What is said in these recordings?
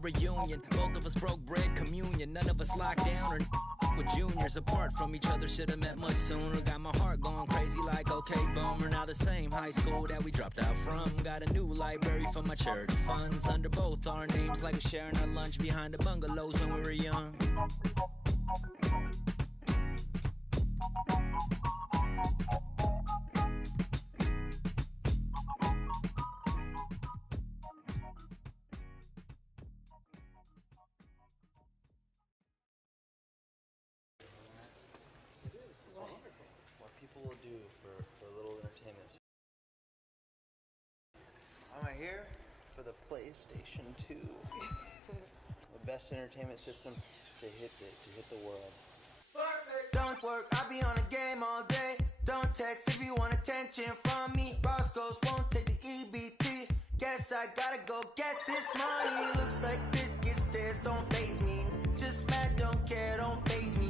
reunion. Both of us broke bread communion. None of us locked down or with juniors. Apart from each other, should've met much sooner. Got my heart going crazy like okay bummer. Now the same high school that we dropped out from. Got a new library for my charity funds. Under both our names, like a sharing our lunch behind the bungalows when we were young. Here for the PlayStation 2, the best entertainment system to hit the world. Perfect. Don't work, I be on a game all day. Don't text if you want attention from me. Roscoe's won't take the EBT. Guess I gotta go get this money. Looks like biscuit stairs don't faze me. Just mad, don't care, don't faze me.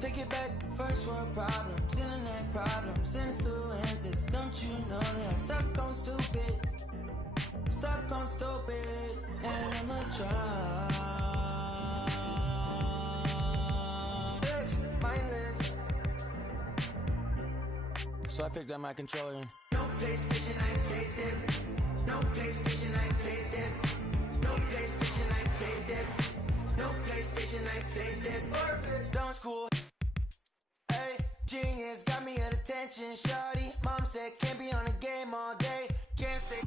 Take it back, first world problems, internet problems, influences. Don't you know that I'm stuck on stupid, and I'm a try. Mindless. So I picked up my controller. No PlayStation, I played it. No PlayStation, I played it. No PlayStation, I played it. No PlayStation, I played it. Perfect. Don't school. Genius got me at attention, shawty. Mom said can't be on a game all day. Can't say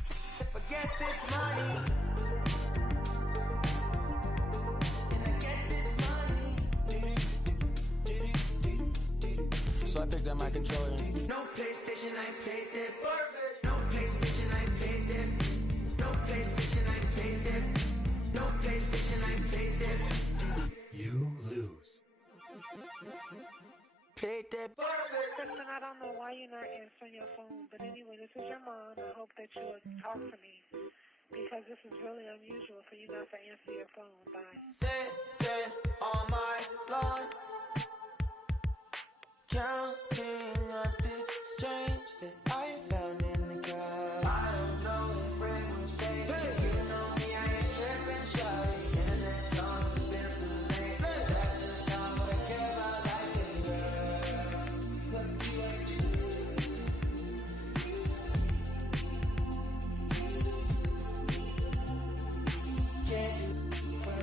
forget this money. And I get this money. So I picked up my controller. No PlayStation, I played it. Perfect. No PlayStation, I played it. No PlayStation, I played it. No PlayStation, I played it. You lose. Kristen, I don't know why you're not answering your phone, but anyway, this is your mom. I hope that you will talk to me, because this is really unusual for you not to answer your phone. Bye. Sitting on my lawn, counting up this change that I found in the car. I don't know if Ray was fake. You know me, I ain't tripping, shawty. Internet's on the list of late. That's just not what I care about.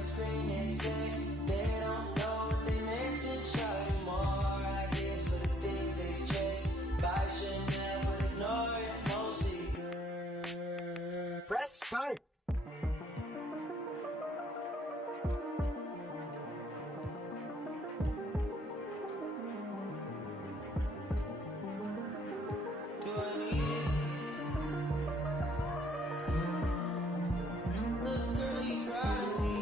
Screen and say they don't know what they missing. Show you more ideas for the things they chase. Buy Chanel, but ignore it mostly. Press start. Do I need it? Look, girl, you ride me.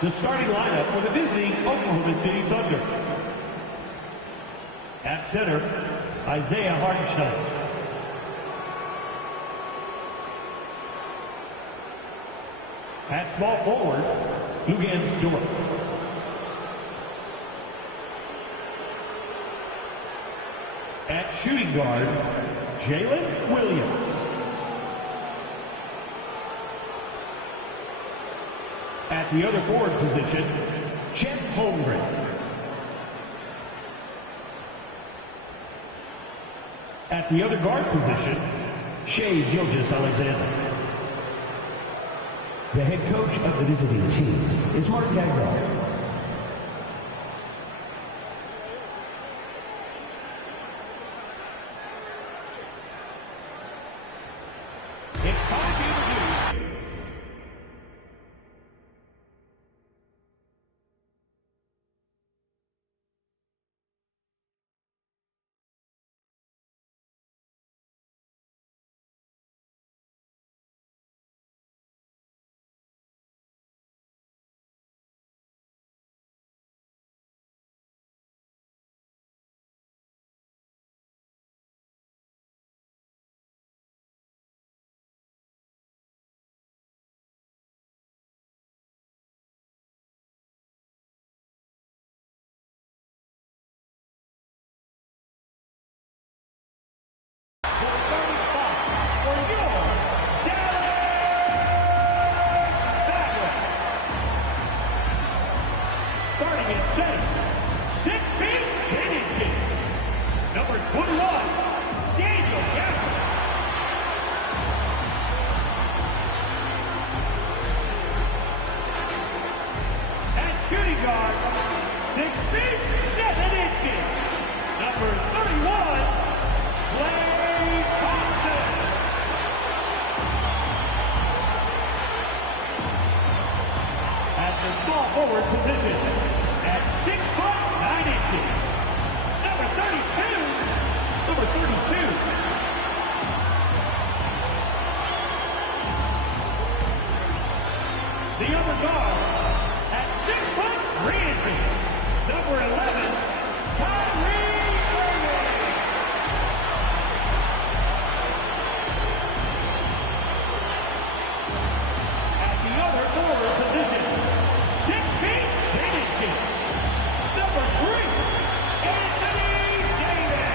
The starting lineup for the visiting Oklahoma City Thunder. At center, Isaiah Hartenstein. At small forward, Luguentz Dort. At shooting guard, Jalen Williams. At the other forward position, Chet Holmgren. At the other guard position, Shai Gilgeous-Alexander. The head coach of the visiting team is Mark Gagnon. the guard, at 6 foot 3 inches, number 11, Kyrie Irving. At the other forward position, 6 feet 10 inches, number 3, Anthony Davis.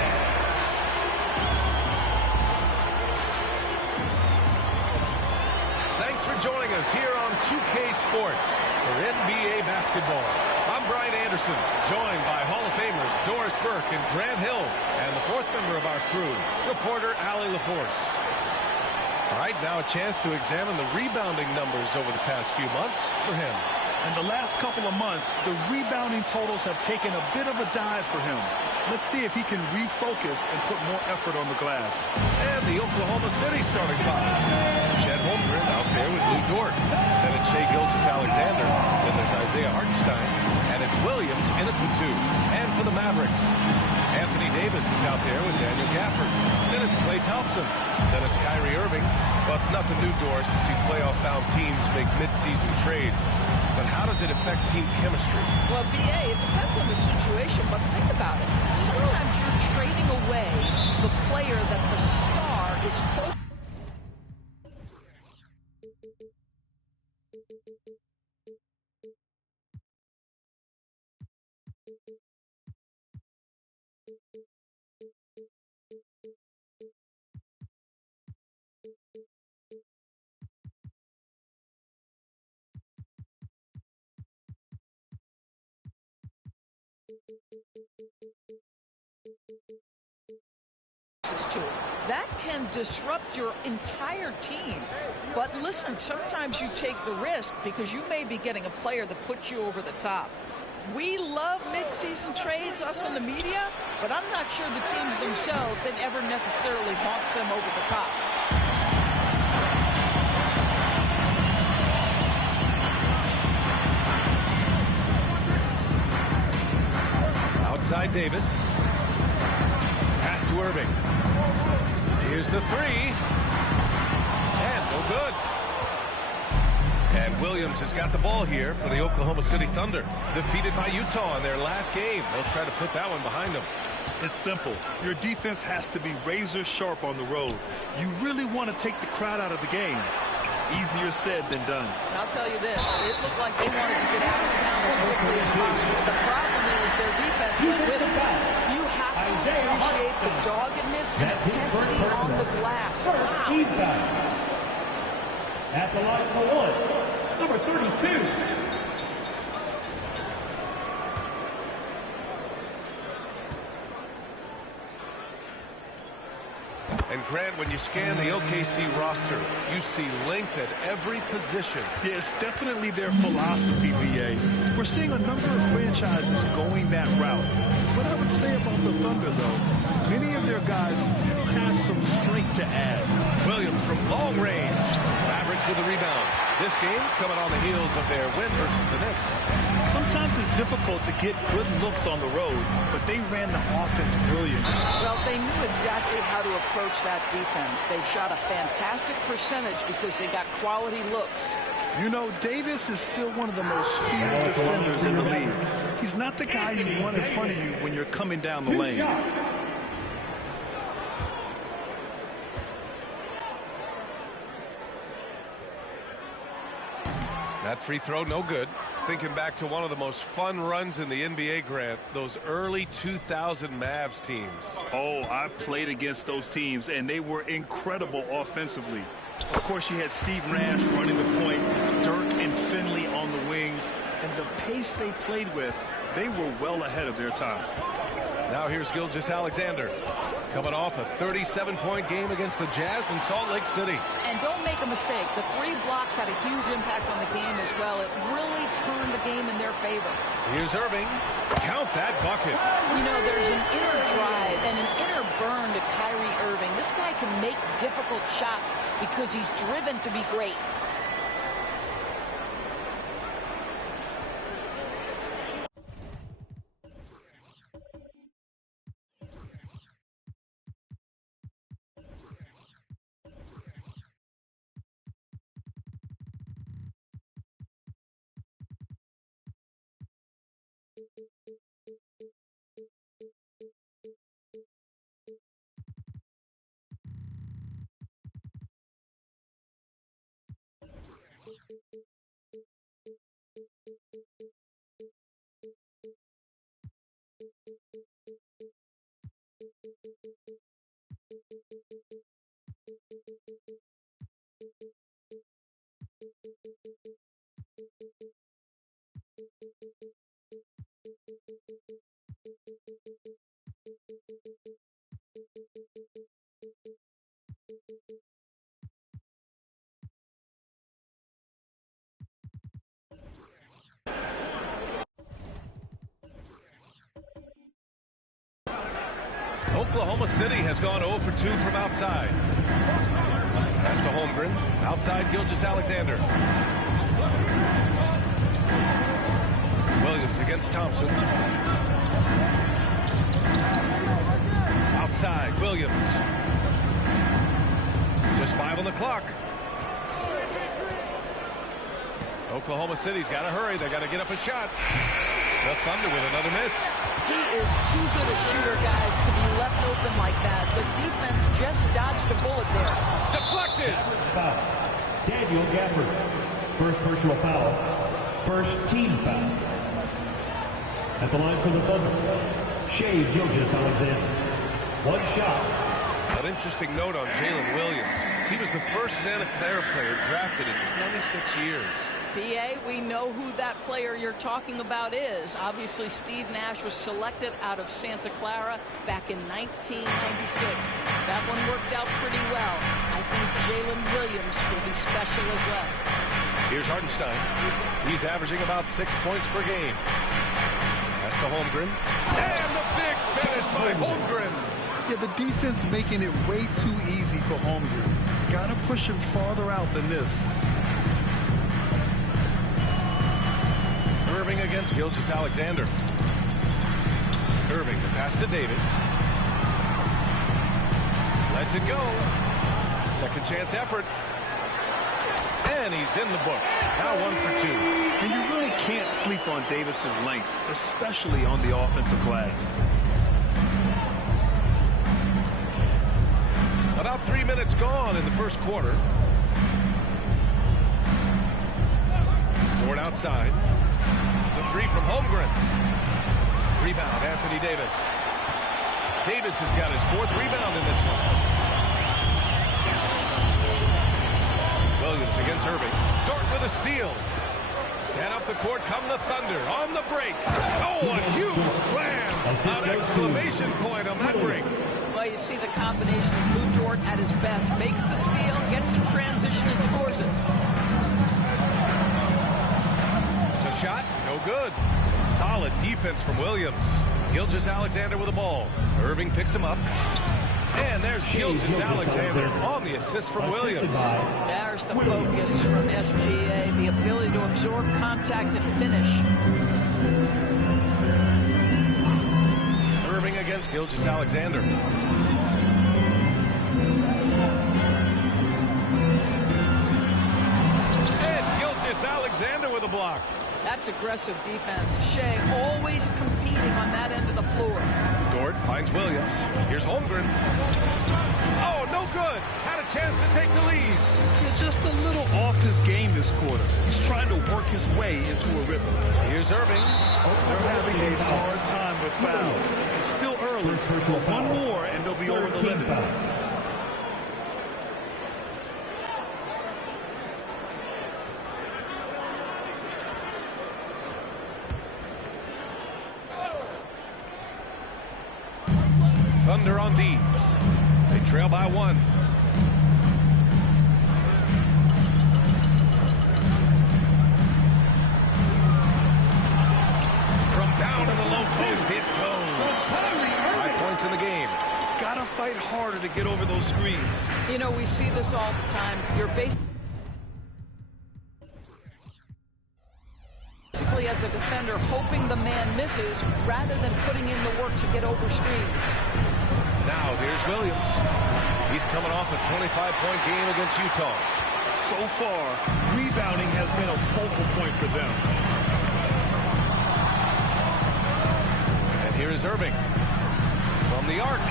Thanks for joining us here on 2K Sports for NBA basketball. I'm Brian Anderson, joined by Hall of Famers Doris Burke and Grant Hill, and the fourth member of our crew, reporter Allie LaForce. All right, now a chance to examine the rebounding numbers over the past few months for him. In the last couple of months, the rebounding totals have taken a bit of a dive for him. Let's see if he can refocus and put more effort on the glass. And the Oklahoma City starting five. Chet Holmgren out there with Luguentz Dort. Then it's Shai Gilgeous-Alexander. Then there's Isaiah Hartenstein. And it's Williams in at the 2. And for the Mavericks, Anthony Davis is out there with Daniel Gafford. Then it's Klay Thompson. Then it's Kyrie Irving. Well, it's nothing new, Doris, to see playoff-bound teams make mid-season trades. But how does it affect team chemistry? Well, BA, it depends on the situation, but think about it. Sometimes you're trading away the player that the star is close. To. That can disrupt your entire team. But listen, sometimes you take the risk because you may be getting a player that puts you over the top. We love mid-season trades, us in the media, but I'm not sure the teams themselves it ever necessarily wants them over the top. Outside Davis. Pass to Irving. Here's the 3. And no good. And Williams has got the ball here for the Oklahoma City Thunder. Defeated by Utah in their last game. They'll try to put that one behind them. It's simple. Your defense has to be razor sharp on the road. You really want to take the crowd out of the game. Easier said than done. I'll tell you this. It looked like they wanted to get out of town as quickly as possible. The problem is their defense went with them. You have to appreciate the doggedness and intensity on the glass. Wow. At the line for 1, number 32. And Grant, when you scan the OKC roster, you see length at every position. Yeah, it's definitely their philosophy, BA. We're seeing a number of franchises going that route. What I would say about the Thunder, though, many of their guys still have some strength to add. Williams from long range. Mavericks with the rebound. This game coming on the heels of their win versus the Knicks. Sometimes it's difficult to get good looks on the road, but they ran the offense brilliantly. Well, they knew exactly how to approach that defense. They shot a fantastic percentage because they got quality looks. You know, Davis is still one of the most feared defenders in the league. He's not the guy you want in front of you when you're coming down the lane. That free throw, no good. Thinking back to one of the most fun runs in the NBA, Grant, those early 2000 Mavs teams. Oh, I played against those teams, and they were incredible offensively. Of course, you had Steve Nash running the point, Dirk and Finley on the wings, and the pace they played with, they were well ahead of their time. Now here's Gilgeous-Alexander, coming off a 37-point game against the Jazz in Salt Lake City. And don't make a mistake, the 3 blocks had a huge impact on the game as well. It really turned the game in their favor. Here's Irving. Count that bucket. You know, there's an inner drive and an inner burn to Kyrie Irving. This guy can make difficult shots because he's driven to be great. Oklahoma City has gone 0 for 2 from outside. Pass to Holmgren. Outside, Gilgeous-Alexander. Williams against Thompson. Outside, Williams. Just 5 on the clock. Oklahoma City's got to hurry. They got to get up a shot. The Thunder with another miss. He is too good a shooter, guys, to be left open like that. The defense just dodged a bullet there. Deflected. Foul. Daniel Gafford. First personal foul. First team foul. At the line for the Thunder, Shai Gilgeous-Alexander. One shot. An interesting note on Jalen Williams. He was the first Santa Clara player drafted in 26 years. PA, we know who that player you're talking about is. Obviously, Steve Nash was selected out of Santa Clara back in 1996. That one worked out pretty well. I think Jalen Williams will be special as well. Here's Hartenstein. He's averaging about 6 points per game. Pass to Holmgren. And the big finish by Holmgren. Yeah, the defense making it way too easy for Holmgren. Got to push him farther out than this. Irving against Gilgeous-Alexander. Irving, the pass to Davis. Lets it go. Second chance effort. And he's in the books. Now 1 for 2. And you really can't sleep on Davis's length, especially on the offensive glass. About 3 minutes gone in the first quarter. Dort outside. The three from Holmgren. Rebound, Anthony Davis. Davis has got his 4th rebound in this one. Williams against Irving. Dort with a steal. And up the court come the Thunder on the break. Oh, a huge slam. An exclamation point on that break. Well, you see the combination of Luguentz Dort at his best. Makes the steal, gets in transition, and scores it. Shot, no good. Some solid defense from Williams. Gilgeous-Alexander with the ball. Irving picks him up. And there's Gilgeous-Alexander on the assist from Williams. There's the focus from SGA, the ability to absorb contact and finish. Irving against Gilgeous-Alexander. And Gilgeous-Alexander with a block. That's aggressive defense. Shai always competing on that end of the floor. Dort finds Williams. Here's Holmgren. Oh, no good. Had a chance to take the lead. Yeah, just a little off his game this quarter. He's trying to work his way into a rhythm. Here's Irving. They're having a hard time with fouls. It's still early. One more and they'll be over the limit. Thunder on D. They trail by 1. From down in the low post, it goes. 5 points in the game. Gotta fight harder to get over those screens. You know, we see this all the time. You're basically as a defender hoping the man misses rather than putting in the work to get over screens. Now here's Williams. He's coming off a 25-point game against Utah. So far, rebounding has been a focal point for them. is Irving. From the arc.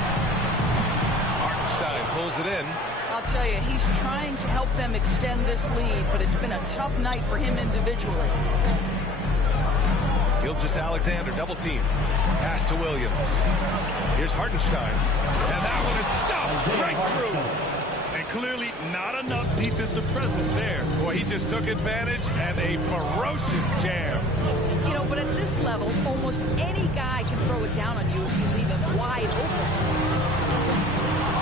Hartenstein pulls it in. I'll tell you, he's trying to help them extend this lead, but it's been a tough night for him individually. Gilgeous-Alexander double team. Pass to Williams. Here's Hartenstein. And that one is stopped right through. And clearly not enough defensive presence there. Boy, he just took advantage and a ferocious jam. You know, but at this level, almost any guy can throw it down on you if you leave him wide open.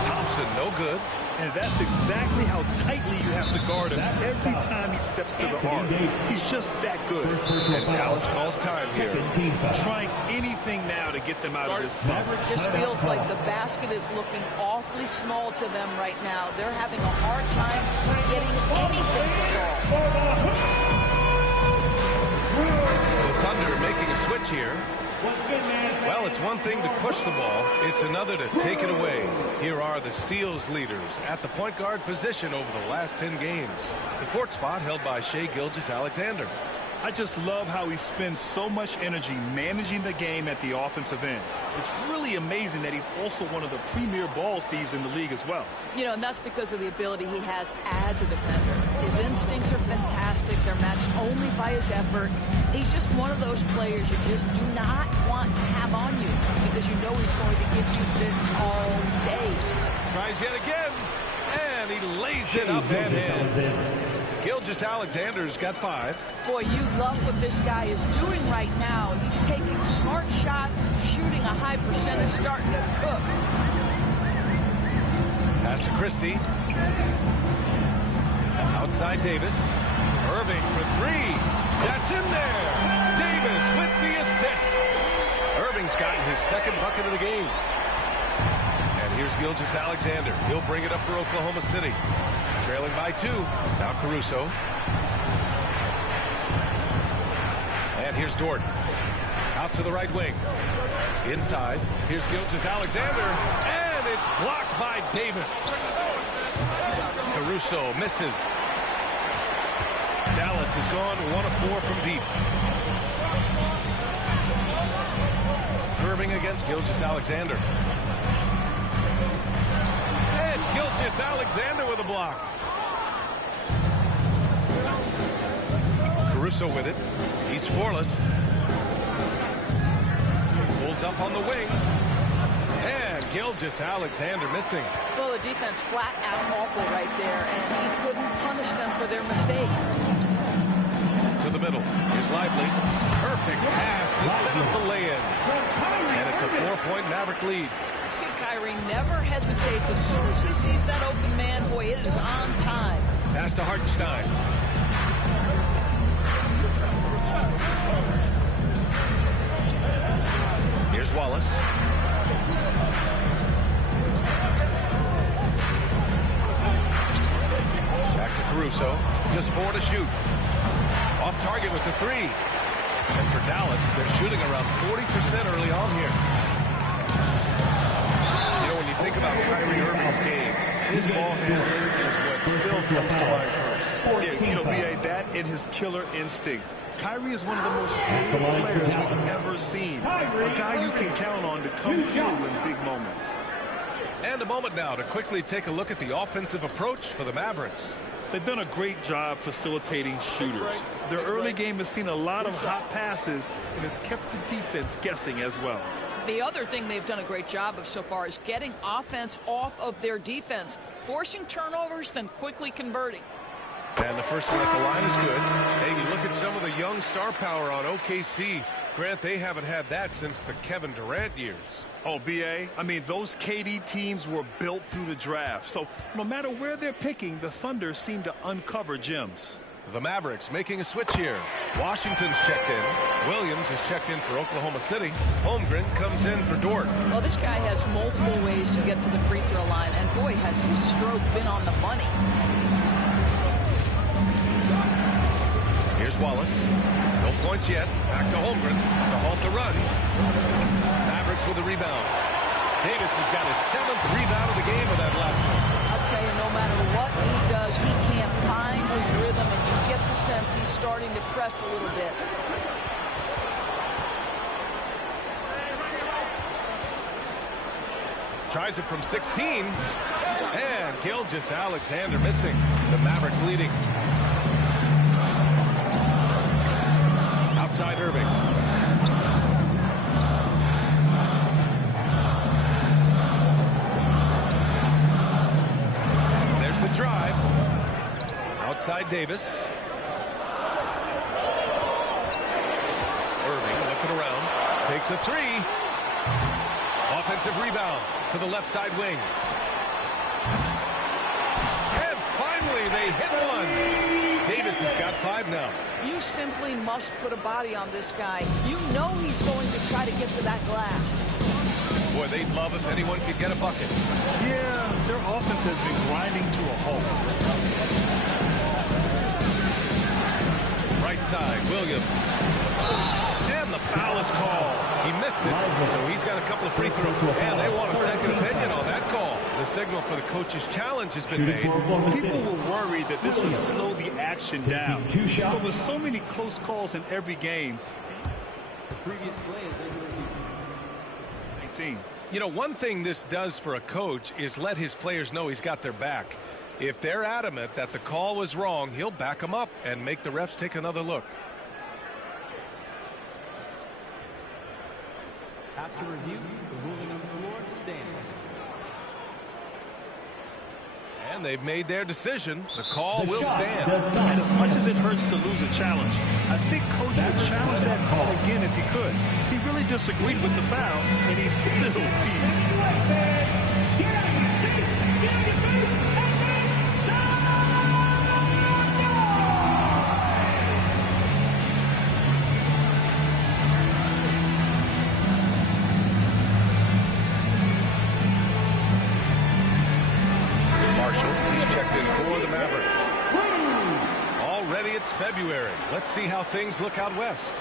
Thompson, no good. And that's exactly how tightly you have to guard him every time he steps to the arc. He's just that good. And Dallas calls time here. Trying anything now to get them out of this slump. It just feels like the basket is looking awfully small to them right now. They're having a hard time getting anything to fall. The Thunder making a switch here. Well, it's one thing to push the ball. It's another to take it away. Here are the steals leaders at the point guard position over the last 10 games. The fourth spot held by Shai Gilgeous-Alexander. I just love how he spends so much energy managing the game at the offensive end. It's really amazing that he's also one of the premier ball thieves in the league as well. You know, and that's because of the ability he has as a defender. His instincts are fantastic. They're matched only by his effort. He's just one of those players you just do not want to have on you because you know he's going to give you fits all day. Tries yet again, and he lays it up and in. Gilgeous-Alexander's got 5. Boy, you love what this guy is doing right now. He's taking smart shots, shooting a high percentage, starting to cook. Pass to Christie. Outside Davis. Irving for 3. That's in there. Davis with the assist. Irving's gotten his second bucket of the game. And here's Gilgeous-Alexander. He'll bring it up for Oklahoma City. Trailing by 2. Now Caruso. And here's Dort. Out to the right wing. Inside. Here's Gilgeous-Alexander. And it's blocked by Davis. Caruso misses. Dallas has gone 1 of 4 from deep. Irving against Gilgeous-Alexander. And Gilgeous-Alexander with a block. Caruso with it. He's scoreless. Pulls up on the wing. And Gilgeous-Alexander missing. Well, the defense flat out awful right there, and he couldn't punish them for their mistake. To the middle. Here's Lively. Perfect pass to set up the lay-in. And it's a 4-point Maverick lead. See, Kyrie never hesitates. As soon as he sees that open man, boy, it is on time. Pass to Hartenstein. Here's Wallace. Back to Caruso. Just 4 to shoot. Off target with the 3. And for Dallas, they're shooting around 40% early on here. You know, when you think about Kyrie Irving's game, his ball handling is what still comes to mind first. Yeah, you know, B.A., that and his killer instinct. Kyrie is one of the most creative players we've ever seen. A guy you can count on to come through in big moments. And a moment now to quickly take a look at the offensive approach for the Mavericks. They've done a great job facilitating shooters. Their early game has seen a lot of hot passes and has kept the defense guessing as well. The other thing they've done a great job of so far is getting offense off of their defense, forcing turnovers, then quickly converting. And the first one at the line is good. Hey, you look at some of the young star power on OKC. Grant, they haven't had that since the Kevin Durant years. Oh, B.A., I mean, those KD teams were built through the draft. So no matter where they're picking, the Thunder seem to uncover gems. The Mavericks making a switch here. Washington's checked in. Williams is checked in for Oklahoma City. Holmgren comes in for Dort. Well, this guy has multiple ways to get to the free throw line, and boy, has his stroke been on the money. Here's Wallace. No points yet. Back to Holmgren to halt the run. Mavericks with a rebound. Davis has got his 7th rebound of the game with that last one. I'll tell you, no matter what he does, he can't find his rhythm, and you get the sense he's starting to press a little bit. tries it from 16. And Gilgeous-Alexander missing. The Mavericks leading. Outside Irving. There's the drive. Outside Davis. Irving looking around. Takes a three. Offensive rebound to the left side wing. And finally they hit one. Davis has got 5 now. You simply must put a body on this guy. You know he's going to try to get to that glass. Boy, they'd love if anyone could get a bucket. Yeah, their offense has been grinding to a halt. Right side, Williams. And the foul is called. He missed it, so he's got a couple of free throws. And they want a second opinion on that call. The signal for the coach's challenge has been made. People were worried that this would slow the action down. But with so many close calls in every game. The previous play is 18. You know, one thing this does for a coach is let his players know he's got their back. If they're adamant that the call was wrong, he'll back them up and make the refs take another look. After review, the ruling on the floor stands. And they've made their decision. The call will stand. And as much as it hurts to lose a challenge, I think Coach would challenge that call again if he could. He really disagreed with the foul, and he still beat. February. Let's see how things look out west.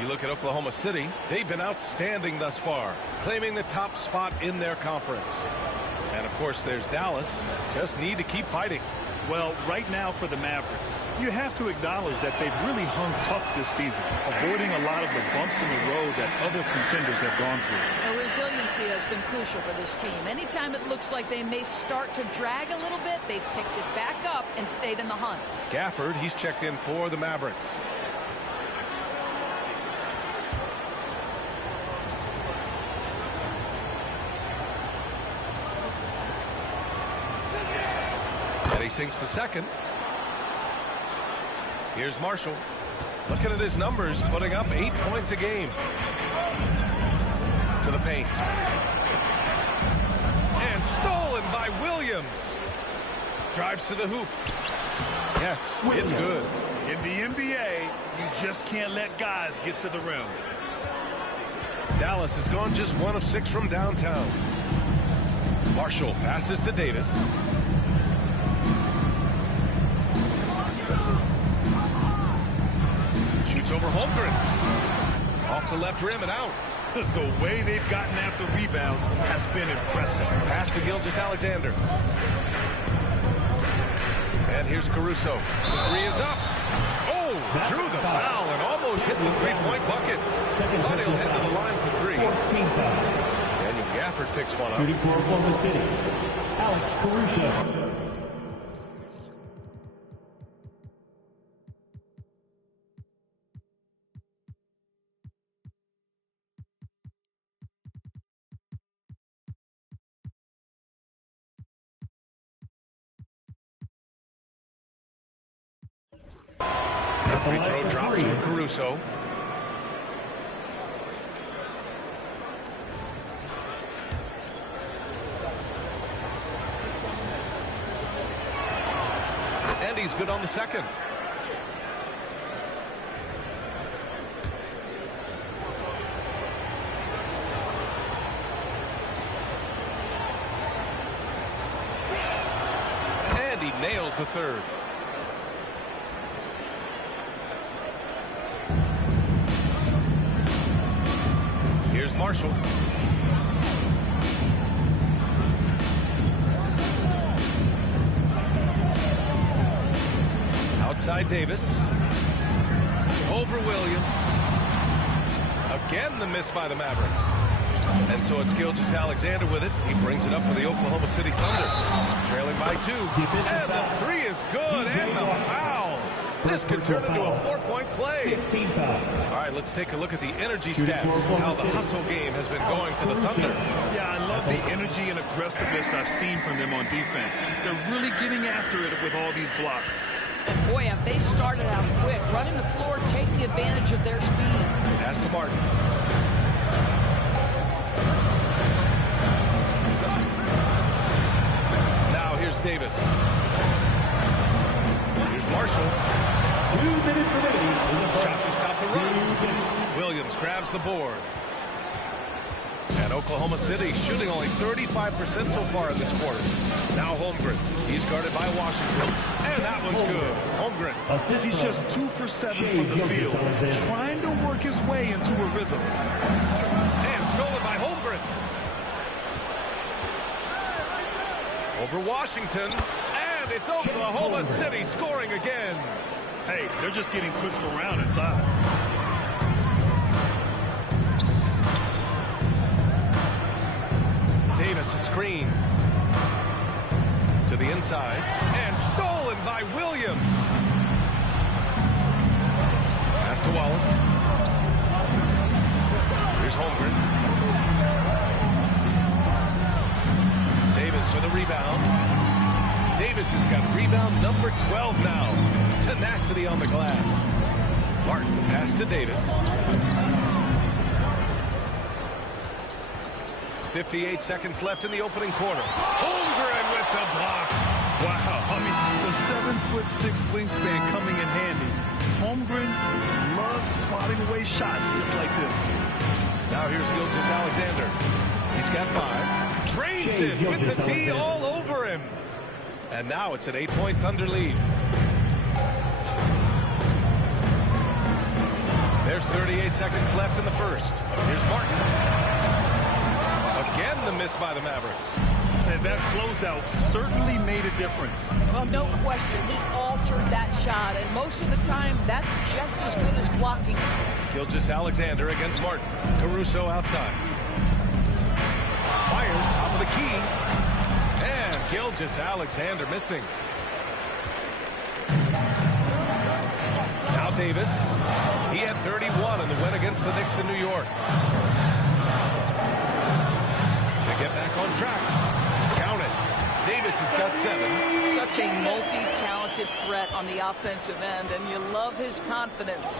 You look at Oklahoma City, they've been outstanding thus far, claiming the top spot in their conference. And of course there's Dallas, just need to keep fighting. Well, right now for the Mavericks, you have to acknowledge that they've really hung tough this season, avoiding a lot of the bumps in the road that other contenders have gone through. The resiliency has been crucial for this team. Anytime it looks like they may start to drag a little bit, they've picked it back up and stayed in the hunt. Gafford, he's checked in for the Mavericks. And he sinks the second. Here's Marshall. Looking at his numbers, putting up 8 points a game. To the paint. And stolen by Williams. Drives to the hoop. Yes, it's good. In the NBA, you just can't let guys get to the rim. Dallas has gone just 1 of 6 from downtown. Marshall passes to Davis. Shoots over Holmgren. Off the left rim and out. The way they've gotten after rebounds has been impressive. Pass to Gilgeous-Alexander. And here's Caruso. The three is up. Oh, drew the foul and almost hit the three-point bucket. But he'll head to the line for 3. Daniel Gafford picks one up. Shooting for Oklahoma City, Alex Caruso. Free throw drops from Caruso. And he's good on the second. And he nails the third. Here's Marshall. Outside Davis. Over Williams. Again the miss by the Mavericks. And so it's Gilgeous-Alexander with it. He brings it up for the Oklahoma City Thunder. Trailing by 2. And the three is good. And the foul. This could turn into a 4-point play. 15 foul. All right, let's take a look at the energy stats. How the hustle game has been going for the Thunder. Yeah, I love the energy and aggressiveness I've seen from them on defense. They're really getting after it with all these blocks. And boy, have they started out quick, running the floor, taking advantage of their speed. Pass to Martin. Now here's Davis. Here's Marshall. 2-minute remaining. Shot to stop the run. Williams grabs the board. And Oklahoma City shooting only 35% so far in this quarter. Now Holmgren. He's guarded by Washington. And that one's good. Holmgren. He's just 2 for 7 from the field. Trying to work his way into a rhythm. And stolen by Holmgren. Over Washington. And it's Oklahoma City scoring again. Hey, they're just getting pushed around inside. Davis a screen. To the inside. And stolen by Williams. Pass to Wallace. Here's Holmgren. Davis with a rebound. Davis has got rebound number 12 now. Tenacity on the glass. Martin, the pass to Davis. 58 seconds left in the opening quarter. Holmgren with the block. Wow, I mean, the 7'6" wingspan coming in handy. Holmgren loves spotting away shots just like this. Now here's Gilgeous-Alexander. He's got 5. Drains it with the D all over him. And now it's an 8-point Thunder lead. There's 38 seconds left in the first. Here's Martin. Again, the miss by the Mavericks. And that closeout certainly made a difference. Well, no question. He altered that shot, and most of the time, that's just as good as blocking. Gilgeous-Alexander against Martin. Caruso outside. Fires top of the key. And Gilgeous-Alexander missing. Now Davis. He had 31 in the win against the Knicks in New York. They get back on track. Count it. Davis has got 7. Such a multi-talented threat on the offensive end, and you love his confidence.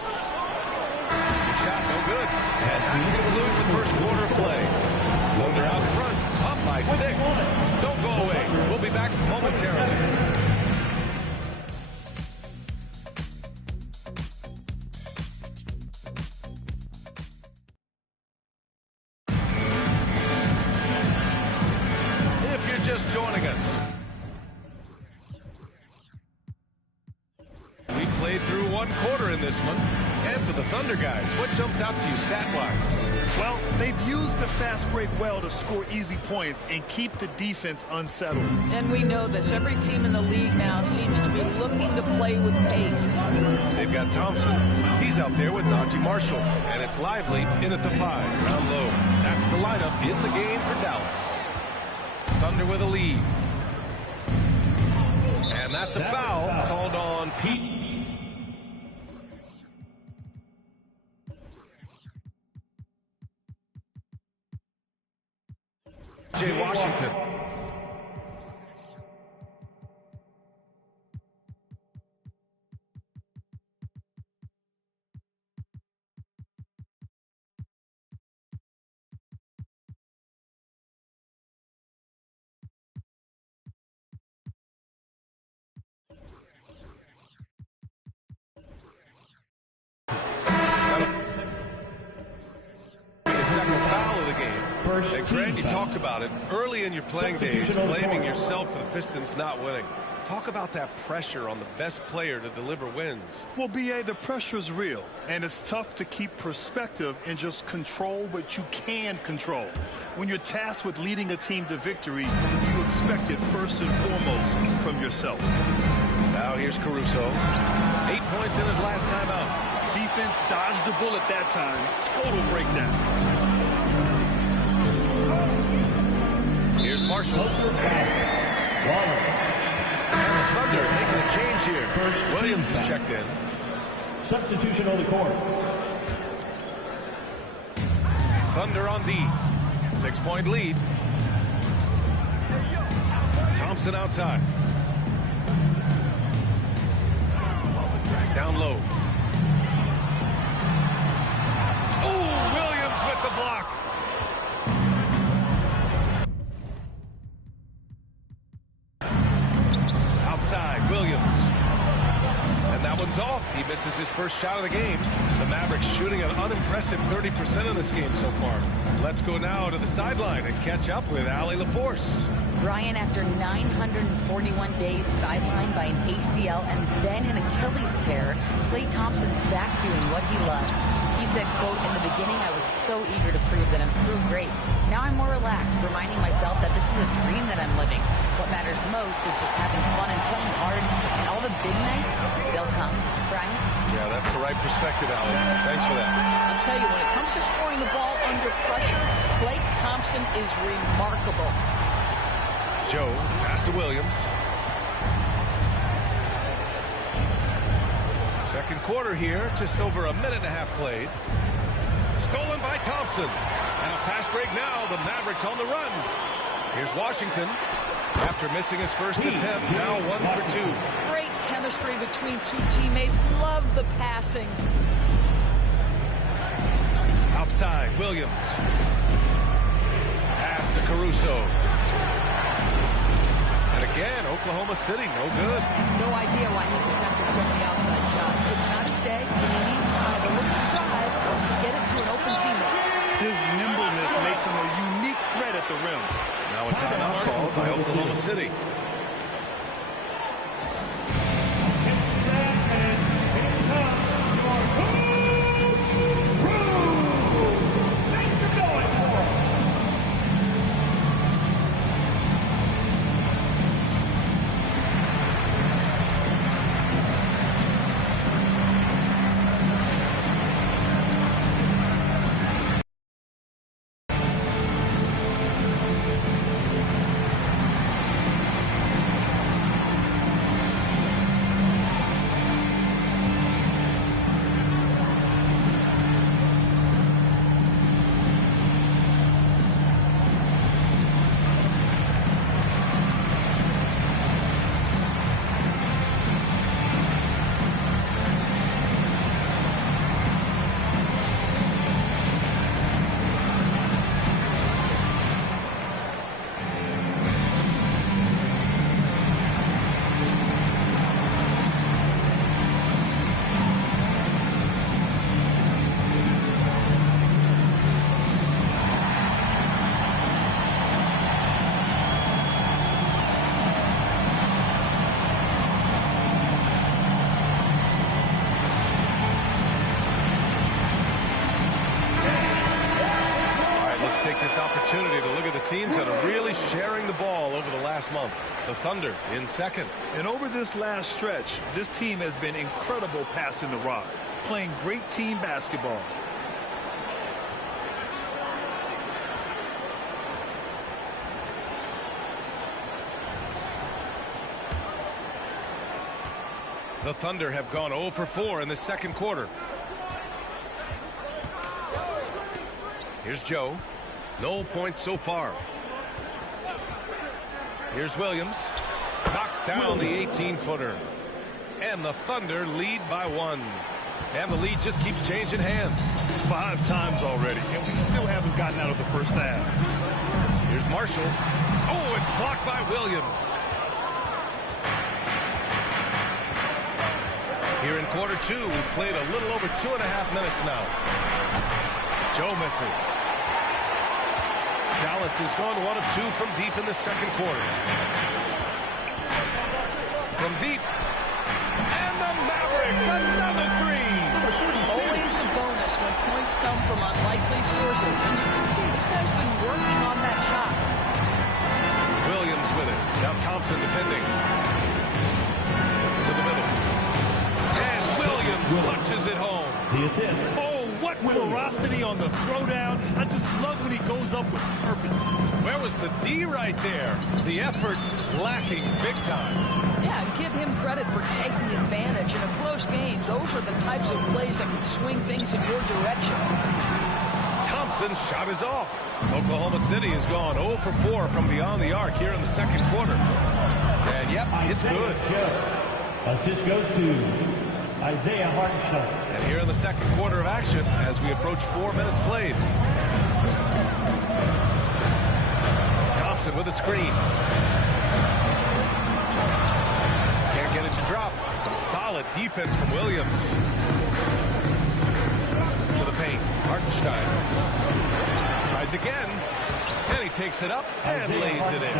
Shot no good. And that concludes the first quarter of play. Thunder out front, up by 6. Don't go away. We'll be back momentarily. Just joining us. We played through 1 quarter in this one. And for the Thunder guys, what jumps out to you stat-wise? Well, they've used the fast break well to score easy points and keep the defense unsettled. And we know this. Every team in the league now seems to be looking to play with pace. They've got Thompson. He's out there with Najee Marshall. And it's Lively in at the 5, down low. That's the lineup in the game for Dallas. Thunder with a lead. And that's a foul called on Pete. Jay Washington. Second foul of the game. And Grant, you talked about it early in your playing days, blaming yourself for the Pistons not winning. Talk about that pressure on the best player to deliver wins. Well, B.A., the pressure's real, and it's tough to keep perspective and just control what you can control. When you're tasked with leading a team to victory, you expect it first and foremost from yourself. Now here's Caruso. 8 points in his last time out. Defense dodged the bullet that time. Total breakdown. Here's Marshall. And the Thunder making a change here. Williams is checked in. Substitution on the court. Thunder on D. 6-point lead. Thompson outside. Down low. Oh, Williams with the block. Outside, Williams. And that one's off. He misses his first shot of the game. The Mavericks shooting an unimpressive 30% of this game so far. Let's go now to the sideline and catch up with Allie LaForce. Brian, after 941 days sidelined by an ACL and then an Achilles tear, Klay Thompson's back doing what he loves. He said, quote, "In the beginning, I was so eager to prove that I'm still great. Now I'm more relaxed, reminding myself that this is a dream that I'm living. What matters most is just having fun and playing hard, and all the big nights, they'll come." Brian? Yeah, that's the right perspective, Allie. Thanks for that. I'll tell you, when it comes to scoring the ball under pressure, Klay Thompson is remarkable. Joe, pass to Williams. Second quarter here, just over a minute and a half played. Stolen by Thompson. And a fast break now, the Mavericks on the run. Here's Washington. After missing his first attempt, now 1 for 2. Great chemistry between two teammates. Love the passing. Outside, Williams. Pass to Caruso. And again, Oklahoma City, no good. No idea why he's attempting so many outside shots. It's not his day, and he needs to either look to drive or get it to an open teammate. His nimbleness makes him a unique threat at the rim. Now a timeout called by Oklahoma City. Opportunity to look at the teams that are really sharing the ball over the last month. The Thunder in second. And over this last stretch, this team has been incredible passing the rock, playing great team basketball. The Thunder have gone 0 for 4 in the second quarter. Here's Joe. No points so far. Here's Williams. Knocks down the 18-footer. And the Thunder lead by 1. And the lead just keeps changing hands. 5 times already, and we still haven't gotten out of the first half. Here's Marshall. Oh, it's blocked by Williams. Here in quarter 2, we've played a little over 2.5 minutes now. Joe misses. Dallas has gone 1 of 2 from deep in the second quarter. From deep. And the Mavericks, another 3. Always a bonus when points come from unlikely sources. And you can see this guy's been working on that shot. Williams with it. Now Thompson defending. To the middle. And Williams punches it home. The assist. Oh, what ferocity on the throwdown. I just love when he goes up with purpose. Where was the D right there? The effort lacking big time. Yeah, give him credit for taking advantage in a close game. Those are the types of plays that can swing things in your direction. Thompson's shot is off. Oklahoma City has gone 0 for 4 from beyond the arc here in the second quarter. And yep, it's good. Assist goes to Isaiah Hartenstein. And here in the second quarter of action as we approach 4 minutes played. Thompson with a screen. Can't get it to drop. Some solid defense from Williams. To the paint. Hartenstein. Tries again. And he takes it up and lays it in.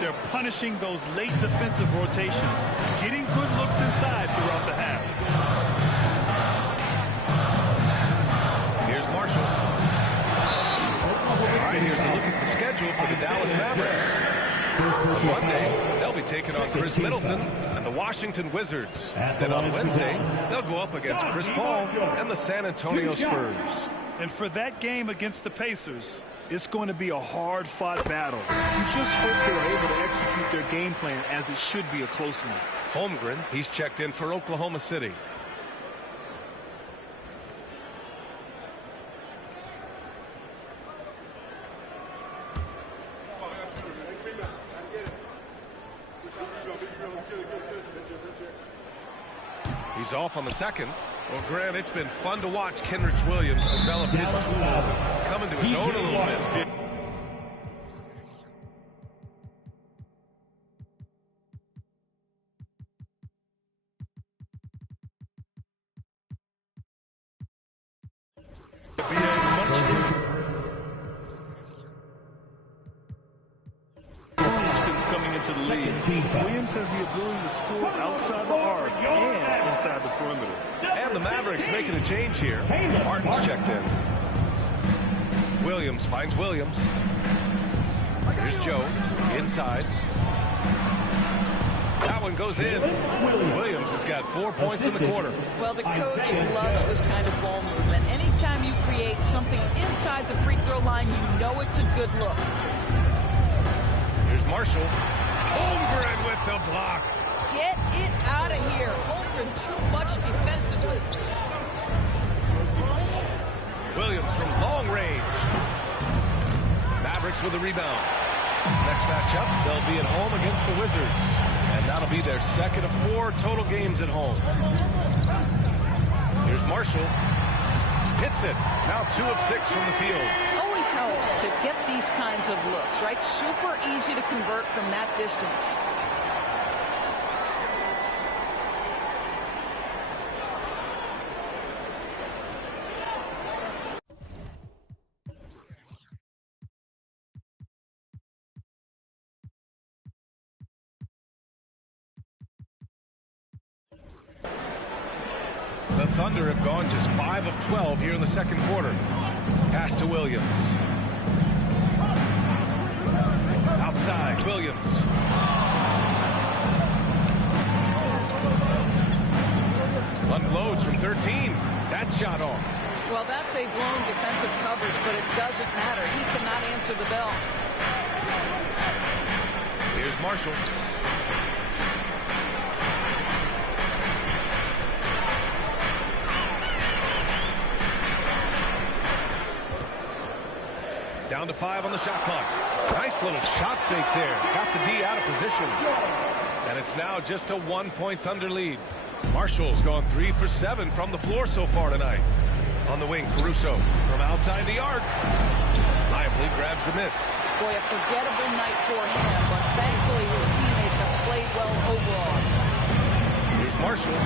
They're punishing those late defensive rotations, getting good looks inside throughout the half. Here's Marshall. All right, here's a look at the schedule for the Dallas Mavericks. Monday, they'll be taking on Chris Middleton and the Washington Wizards. Then on Wednesday, they'll go up against Chris Paul and the San Antonio Spurs. And for that game against the Pacers, it's going to be a hard-fought battle. You just hope they're able to execute their game plan as it should be a close one. Holmgren, he's checked in for Oklahoma City. He's off on the second. Well, Grant, it's been fun to watch Kenrich Williams develop his tools and come into his own a little bit. Coming into the league, Williams has the ability to score outside the arc and inside the perimeter. And the Mavericks making a change here. Martin's checked in. Williams finds Williams. Here's Joe inside. That one goes in. Williams has got 4 points in the quarter. Well, the coach loves this kind of ball movement. Anytime you create something inside the free throw line, you know it's a good look. Here's Marshall. Holmgren with the block. Get it out of here. Holmgren too much defensively. Williams from long range. Mavericks with the rebound. Next matchup, they'll be at home against the Wizards. And that'll be their second of 4 total games at home. Here's Marshall. Hits it. Now 2 of 6 from the field. Always helps to get these kinds of looks, right? Super easy to convert from that distance. The Thunder have gone just 5 of 12 here in the second quarter. Pass to Williams. Outside, Williams. Unloads from 13. That shot off. Well, that's a blown defensive coverage, but it doesn't matter. He cannot answer the bell. Here's Marshall. Down to 5 on the shot clock. Nice little shot fake there. Got the D out of position. And it's now just a 1-point Thunder lead. Marshall's gone 3 for 7 from the floor so far tonight. On the wing, Caruso from outside the arc. Lively grabs the miss. Boy, a forgettable night for him, but thankfully his teammates have played well overall. Here's Marshall.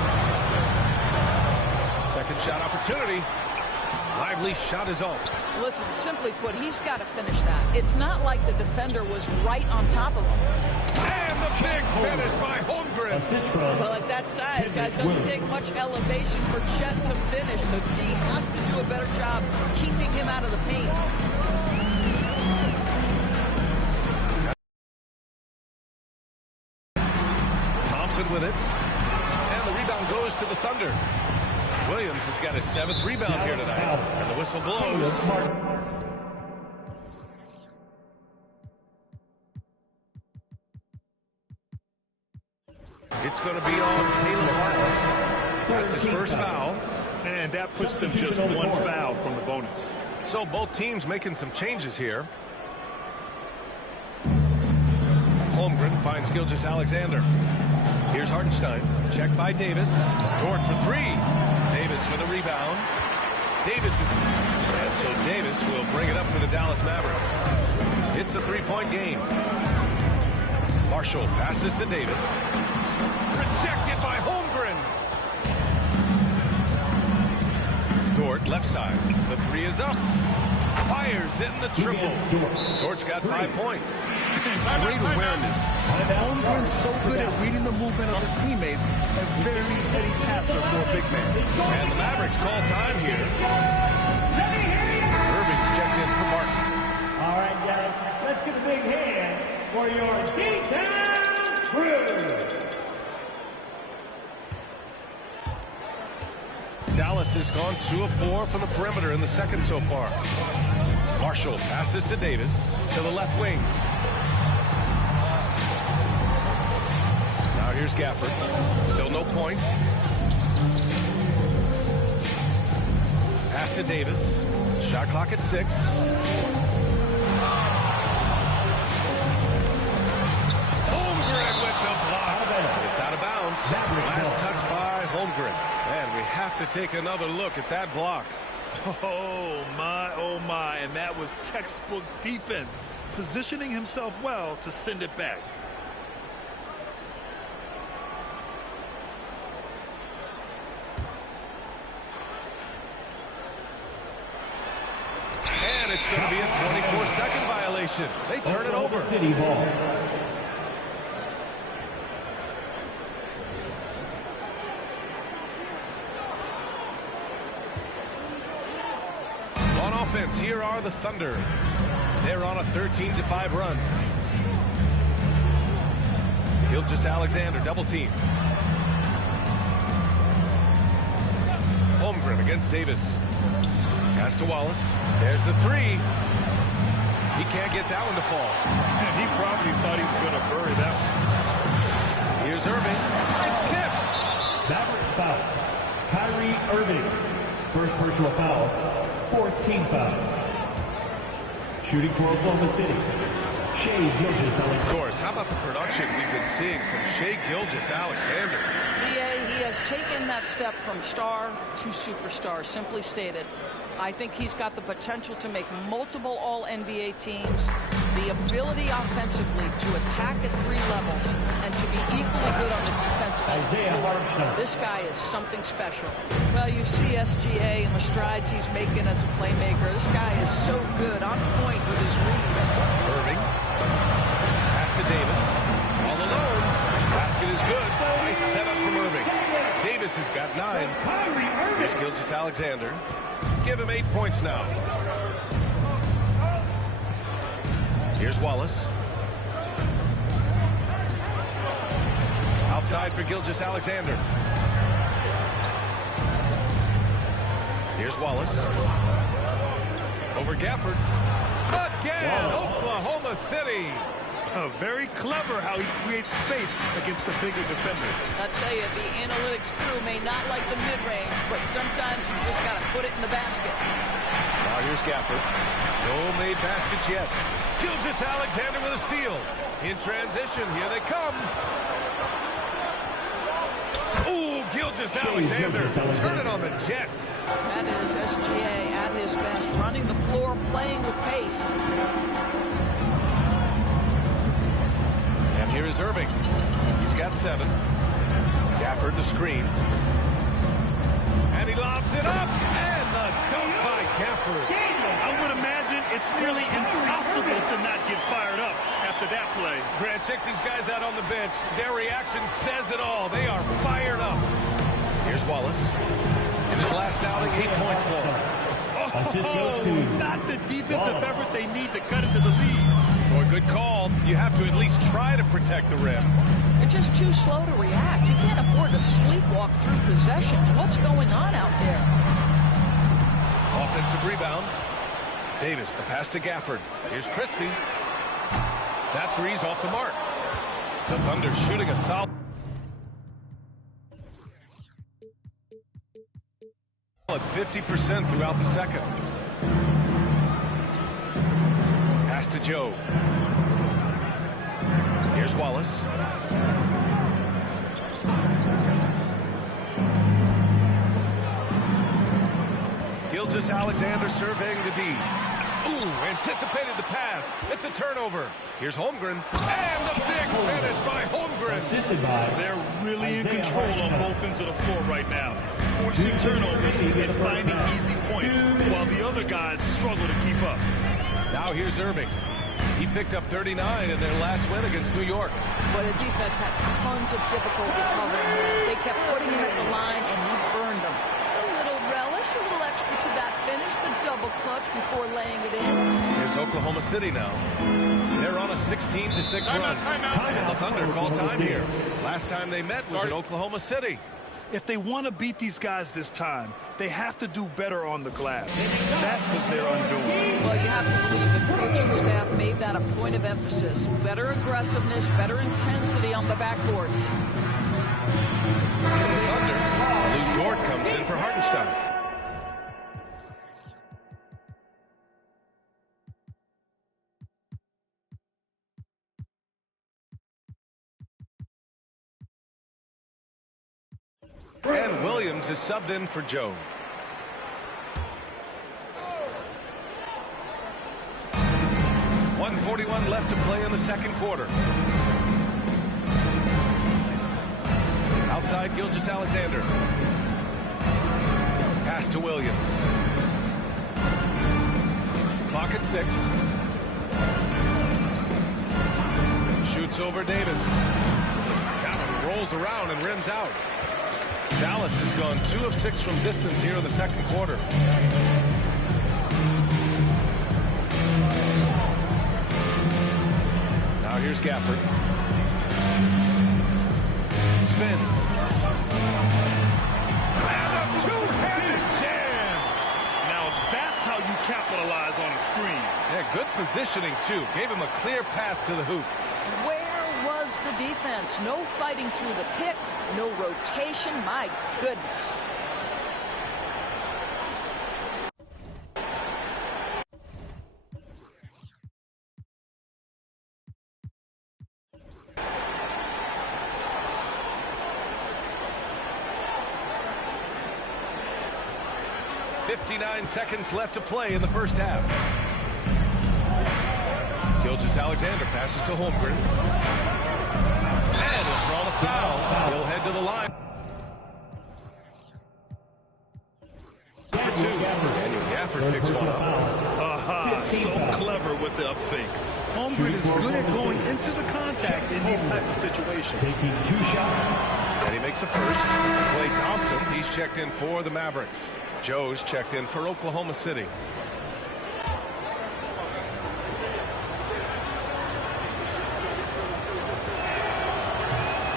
Second shot opportunity. Lively shot is off. Listen, simply put, he's got to finish that. It's not like the defender was right on top of him. And the big finish by Holmgren. Well, at that size, guys, doesn't take much elevation for Chet to finish. The D has to do a better job keeping him out of the paint. Thompson with it. And the rebound goes to the Thunder. Williams has got his 7th rebound here tonight. And the whistle blows. It's going to be on Caleb Martin. That's his first foul. And that puts them just one foul from the bonus. So both teams making some changes here. Holmgren finds Gilgeous-Alexander. Here's Hartenstein. Checked by Davis. Dort for 3. Davis with a rebound. And so Davis will bring it up for the Dallas Mavericks. It's a 3-point game. Marshall passes to Davis. Rejected by Holmgren. Dort left side. The 3 is up. Fires in the triple. Dort's got 5 points. Great awareness. Holmgren's so good at reading the movement of his teammates. A very heady passer for a big man. And the Mavericks call time here. Irving's checked in for Martin. All right, guys, let's get a big hand for your D-Town crew. Dallas has gone 2 of 4 from the perimeter in the second so far. Marshall passes to Davis to the left wing. Now here's Gafford. Still no points. Pass to Davis. Shot clock at 6. Holmgren with the block. It's out of bounds. Last touch by Holmgren. And we have to take another look at that block. Oh my, and that was textbook defense, positioning himself well to send it back. And it's going to be a 24-second violation. They turn it over. City ball. Offense, here are the Thunder. They're on a 13-5 run. Gilgeous-Alexander double team. Holmgren against Davis. Pass to Wallace. There's the 3. He can't get that one to fall. And he probably thought he was going to bury that one. Here's Irving. It's tipped. Mavericks foul. Kyrie Irving. First personal foul. 4th team foul. Shooting for Oklahoma City. Shai Gilgeous-Alexander. Of course, how about the production we've been seeing from Shai Gilgeous-Alexander? He has taken that step from star to superstar, simply stated. I think he's got the potential to make multiple All-NBA teams, the ability offensively to attack at 3 levels, and to be equally good on the defensive end. Isaiah Hartenstein. This guy is something special. Well, you see SGA and the strides he's making as a playmaker. This guy is so good, on point with his reads. Irving. Pass to Davis. All alone. Basket is good. Nice setup from Irving. Davis has got 9. Here's Gilgeous-Alexander. Give him 8 points now. Here's Wallace. Outside for Gilgeous-Alexander. Here's Wallace. Over Gafford. Again, Oklahoma City. Very clever how he creates space against the bigger defender. I tell you, the analytics crew may not like the mid-range, but sometimes you just got to put it in the basket. Now here's Gafford. No made baskets yet. Gilgeous-Alexander with a steal. In transition, here they come. Ooh, Gilgeous-Alexander. Turn it on the Jets. That is SGA at his best, running the floor, playing with pace. And here is Irving. He's got 7. Gafford the screen. And he lobs it up. And the dunk by Gafford. I would imagine it's nearly impossible to not get fired up after that play. Grant, check these guys out on the bench. Their reaction says it all. They are fired up. Here's Wallace. In his last outing, 8 points for him. Oh, not the defensive effort they need to cut into the lead. Boy, good call. You have to at least try to protect the rim. You're just too slow to react. You can't afford to sleepwalk through possessions. What's going on out there? Offensive rebound. Davis, the pass to Gafford. Here's Christie. That three's off the mark. The Thunder shooting a solid 50% throughout the second. Pass to Joe. Here's Wallace. Gilgeous-Alexander surveying the D. Ooh, anticipated the pass. It's a turnover. Here's Holmgren. And the big finish by Holmgren. They're really in control on both ends of the floor right now. Forcing turnovers and finding easy points while the other guys struggle to keep up. Now here's Irving. He picked up 39 in their last win against New York. But the defense had tons of difficulty covering him. They kept putting him at the line, and he burned them. A little relish, a little extra to that finish, the double clutch before laying it in. Here's Oklahoma City now. They're on a 16-6 run. And the Thunder call time here. Last time they met was in Oklahoma City. If they want to beat these guys this time, they have to do better on the glass. That was their undoing. Well, you have to believe the coaching staff made that a point of emphasis. Better aggressiveness, better intensity on the backboards. The Thunder, Luguentz Dort comes in for Hartenstein. And Williams is subbed in for Joe. .141 left to play in the second quarter. Outside Gilgeous-Alexander. Pass to Williams. Clock at 6. Shoots over Davis. Rolls around and rims out. Dallas has gone 2 of 6 from distance here in the second quarter. Now here's Gafford. Spins. And a two-handed jam. Now that's how you capitalize on a screen. Yeah, good positioning too. Gave him a clear path to the hoop. Where was the defense? No fighting through the pick, no rotation. My goodness. .59 seconds left to play in the first half. Gilgeous-Alexander passes to Holmgren. And he'll draw the foul. He'll head to the line. For 2. Daniel Gafford picks one up. Aha, so clever with the up fake. Holmgren is good at going into the contact in these type of situations. Taking 2 shots. And he makes a first. Klay Thompson, he's checked in for the Mavericks. Joe's checked in for Oklahoma City.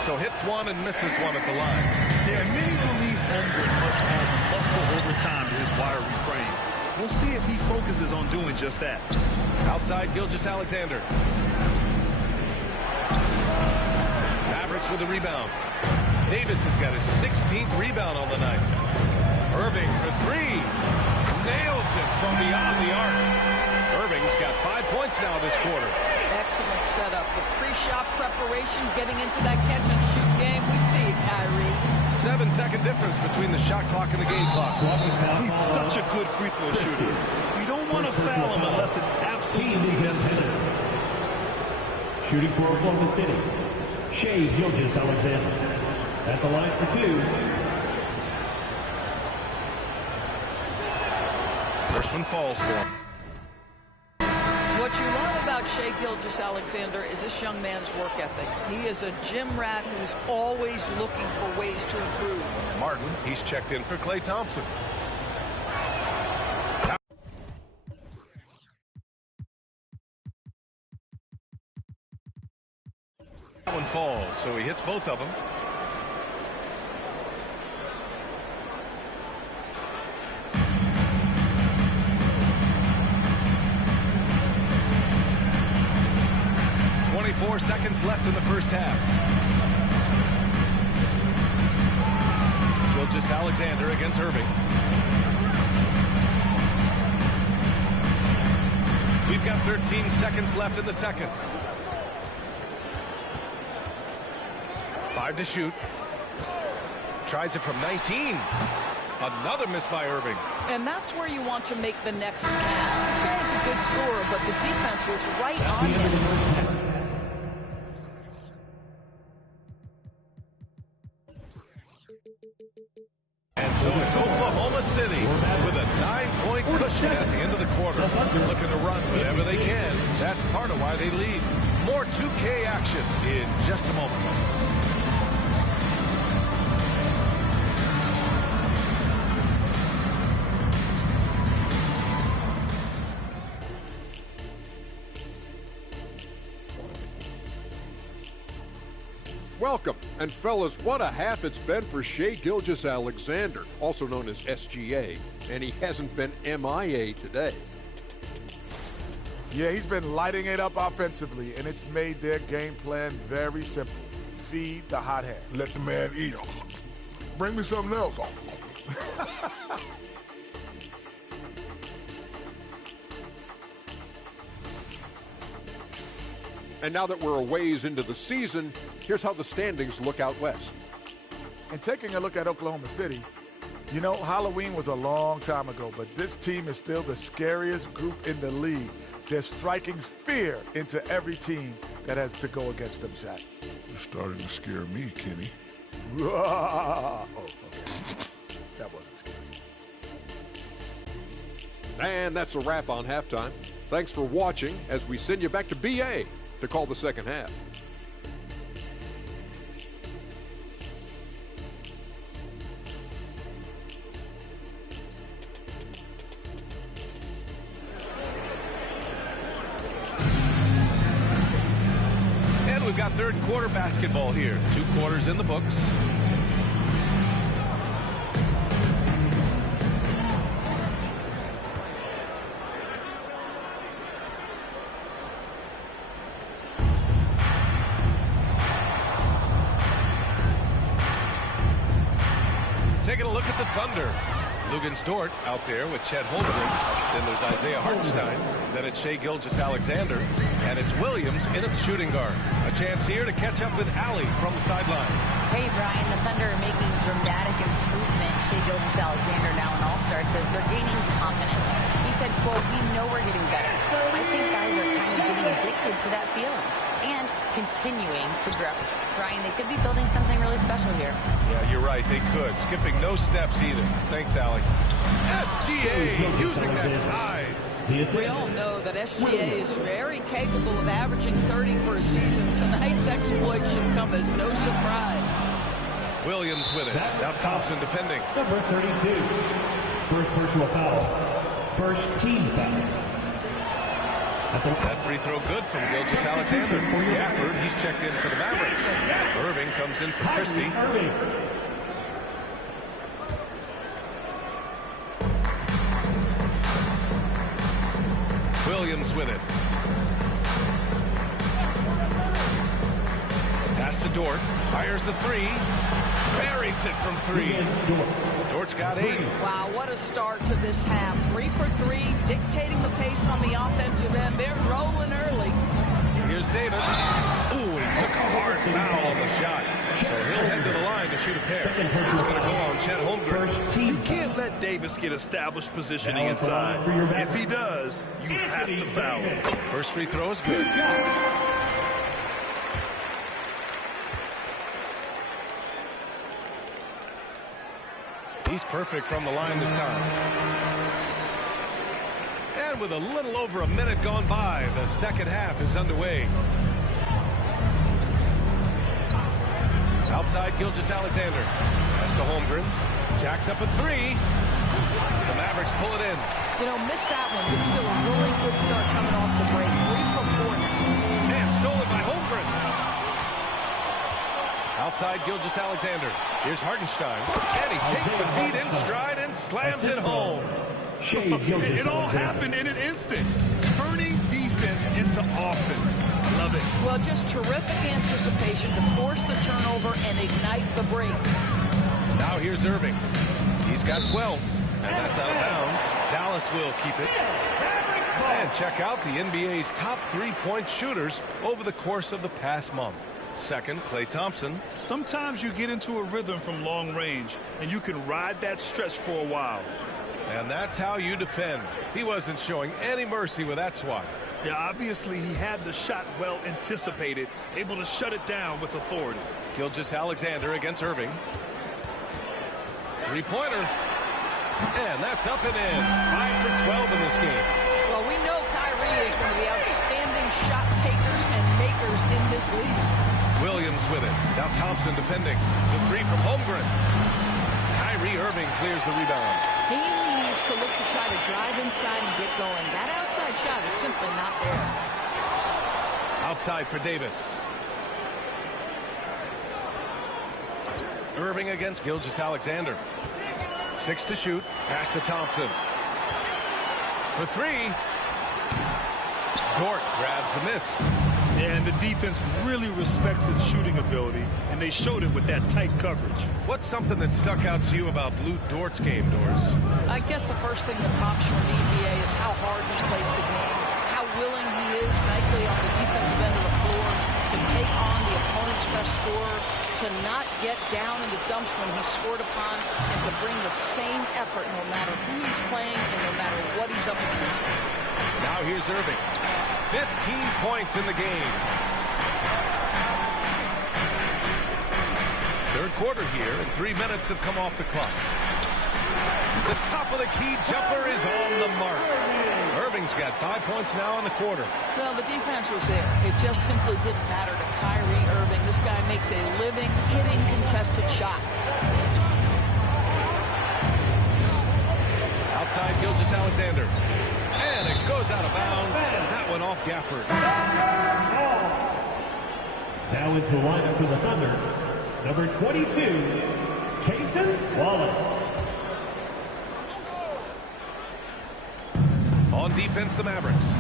So hits one and misses one at the line. Yeah, many believe Holmgren must add muscle over time to his wiry frame. We'll see if he focuses on doing just that. Outside Gilgeous-Alexander. Mavericks with a rebound. Davis has got his 16th rebound on the night. Irving for 3. Nails it from beyond the arc. Irving's got 5 points now this quarter. Excellent setup. The pre-shot preparation, getting into that catch-and-shoot game. We see it, Kyrie. 7-second difference between the shot clock and the game clock. He's such a good free throw shooter. You don't want to foul him unless it's absolutely necessary. Shooting for Oklahoma City, Shai Gilgeous-Alexander. At the line for 2. First one falls for him. What you love about Shai Gilgeous-Alexander is this young man's work ethic. He is a gym rat who's always looking for ways to improve. Martin, he's checked in for Klay Thompson. That one falls, so he hits both of them. Four seconds left in the first half. Gilgeous-Alexander against Irving. We've got 13 seconds left in the second. 5 to shoot. Tries it from 19. Another miss by Irving. And that's where you want to make the next pass. This guy is a good scorer, but the defense was right on him. And so it's Oklahoma City with a 9-point cushion at the end of the quarter. Looking to run whenever they can. That's part of why they lead. More 2K action in just a moment. Welcome, and fellas, what a half it's been for Shai Gilgeous-Alexander, also known as SGA, and he hasn't been MIA today. Yeah, he's been lighting it up offensively, and it's made their game plan very simple. Feed the hot hand. Let the man eat. Bring me something else. And now that we're a ways into the season, here's how the standings look out west. And taking a look at Oklahoma City, you know, Halloween was a long time ago, but this team is still the scariest group in the league. They're striking fear into every team that has to go against them, Shaq. You're starting to scare me, Kenny. Oh, okay. That wasn't scary. And that's a wrap on halftime. Thanks for watching as we send you back to BA to call the second half. And we've got third quarter basketball here. 2 quarters in the books. Taking a look at the Thunder. Luguentz Dort out there with Chet Holmgren. Then there's Isaiah Hartenstein. Then it's Shai Gilgeous-Alexander. And it's Williams in at the shooting guard. A chance here to catch up with Allie from the sideline. Hey, Brian, the Thunder are making dramatic improvement. Shai Gilgeous-Alexander, now an all-star, says they're gaining confidence. He said, quote, "We know we're getting better. I think guys are kind of getting addicted to that feeling and continuing to grow." Brian, they could be building something really special here. Yeah, you're right. They could. Skipping no steps either. Thanks, Allie. SGA using that size. We all know that SGA is very capable of averaging 30 for a season. Tonight's exploit should come as no surprise. Williams with it. Now Thompson defending. Number 32. First personal foul. First team foul. That free throw good from Gilgeous-Alexander. Gafford, he's checked in for the Mavericks. Irving comes in for Christie. Williams with it. Pass to Dort. Fires the three. Buries it from 3. Dort's got 8. Wow, what a start to this half. 3 for 3, dictating the pace on the offensive end. They're rolling early. Here's Davis. Ooh, he took a hard foul on the shot. So he'll head to the line to shoot a pair. It's going to go on Chet Holmgren. You can't let Davis get established positioning inside. If he does, you have to foul him. First free throw is good. He's perfect from the line this time. And with a little over a minute gone by, the second half is underway. Outside Gilgeous-Alexander. Pass to Holmgren. Jacks up at 3. The Mavericks pull it in. You know, missed that one, but still a really good start coming off the break. 3 for 4 now. And stolen by Holmgren. Outside Gilgeous-Alexander. Here's Hartenstein. And he takes the feed in stride and slams it home. It all happened in an instant. Turning defense into offense. Love it. Well, just terrific anticipation to force the turnover and ignite the break. Now here's Irving. He's got 12, and that's out of bounds. Dallas will keep it. And check out the NBA's top three-point shooters over the course of the past month. Second, Klay Thompson. Sometimes you get into a rhythm from long range, and you can ride that stretch for a while. And that's how you defend. He wasn't showing any mercy with that swat. Yeah, obviously he had the shot well anticipated, able to shut it down with authority. Gilgeous-Alexander against Irving. Three-pointer. And that's up and in. 5 for 12 in this game. Well, we know Kyrie is one of the outstanding shot takers and makers in this league. Williams with it. Now Thompson defending. The three from Holmgren. Kyrie Irving clears the rebound. He needs to look to try to drive inside and get going. That outside shot is simply not there. Outside for Davis. Irving against Gilgeous-Alexander. 6 to shoot. Pass to Thompson. For 3. Dort grabs the miss. Yeah, and the defense really respects his shooting ability, and they showed it with that tight coverage. What's something that stuck out to you about Luke Dort's game, Doris? I guess the first thing that pops from the NBA is how hard he plays the game, how willing he is nightly on the defensive end of the floor to take on the opponent's best scorer, to not get down in the dumps when he's scored upon, and to bring the same effort no matter who he's playing and no matter what he's up against. Now here's Irving. 15 points in the game. Third quarter here, and 3 minutes have come off the clock. The top of the key jumper is on the mark. Irving's got 5 points now in the quarter. Well, the defense was there. It just simply didn't matter to Kyrie Irving. This guy makes a living hitting contested shots. Outside Gilgeous-Alexander. And it goes out of bounds. That one off Gafford. Now into the lineup for the Thunder, number 22, Cason Wallace. On defense, the Mavericks.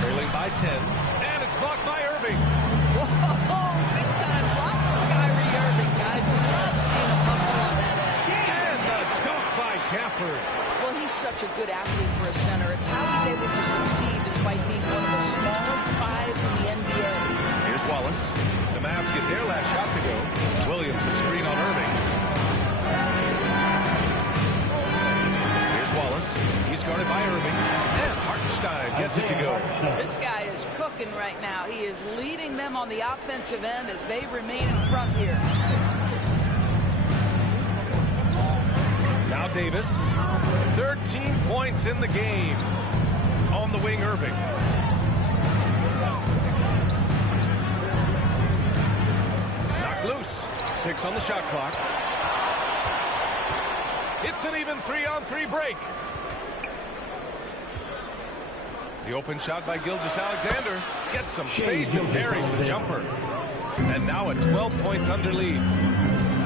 Trailing by 10. And it's blocked by Irving. Whoa, big time block from Kyrie Irving, guys. I love seeing him hustle on that end. And the dunk by Gafford. Well, he's such a good athlete for a center. It's how he's able to succeed despite being one of the smallest fives in the NBA. Here's Wallace. The Mavs get their last shot to go. Williams, a screen on Irving. Here's Wallace. He's guarded by Irving. And Hartenstein gets it to go. This guy is cooking right now. He is leading them on the offensive end as they remain in front here. Now Davis. 13 points in the game. On the wing, Irving. Knocked loose. 6 on the shot clock. It's an even 3-on-3 break. The open shot by Gilgeous-Alexander gets some space and parries the jumper. And now a 12-point Thunder lead.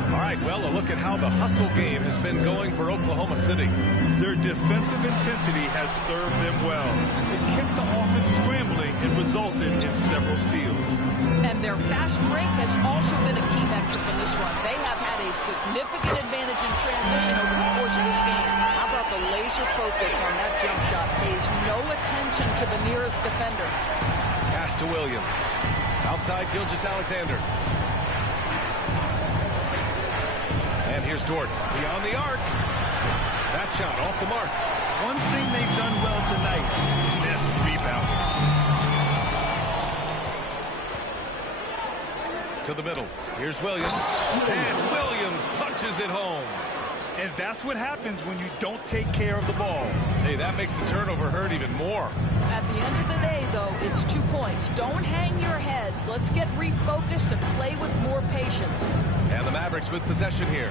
All right, well, a look at how the hustle game has been going for Oklahoma City. Their defensive intensity has served them well. It kept the offense scrambling and resulted in several steals. And their fast break has also been a key metric in this one. They have had a significant advantage in transition over the course of this game. How about the laser focus on that jump shot? Pays no attention to the nearest defender. Pass to Williams. Outside Gilgeous-Alexander. And here's Dort beyond the arc. That shot off the mark. One thing they've done well tonight, that's rebounding. To the middle. Here's Williams. And Williams punches it home. And that's what happens when you don't take care of the ball. Hey, that makes the turnover hurt even more. At the end of the day, though, it's 2 points. Don't hang your heads. Let's get refocused and play with more patience. And the Mavericks with possession here.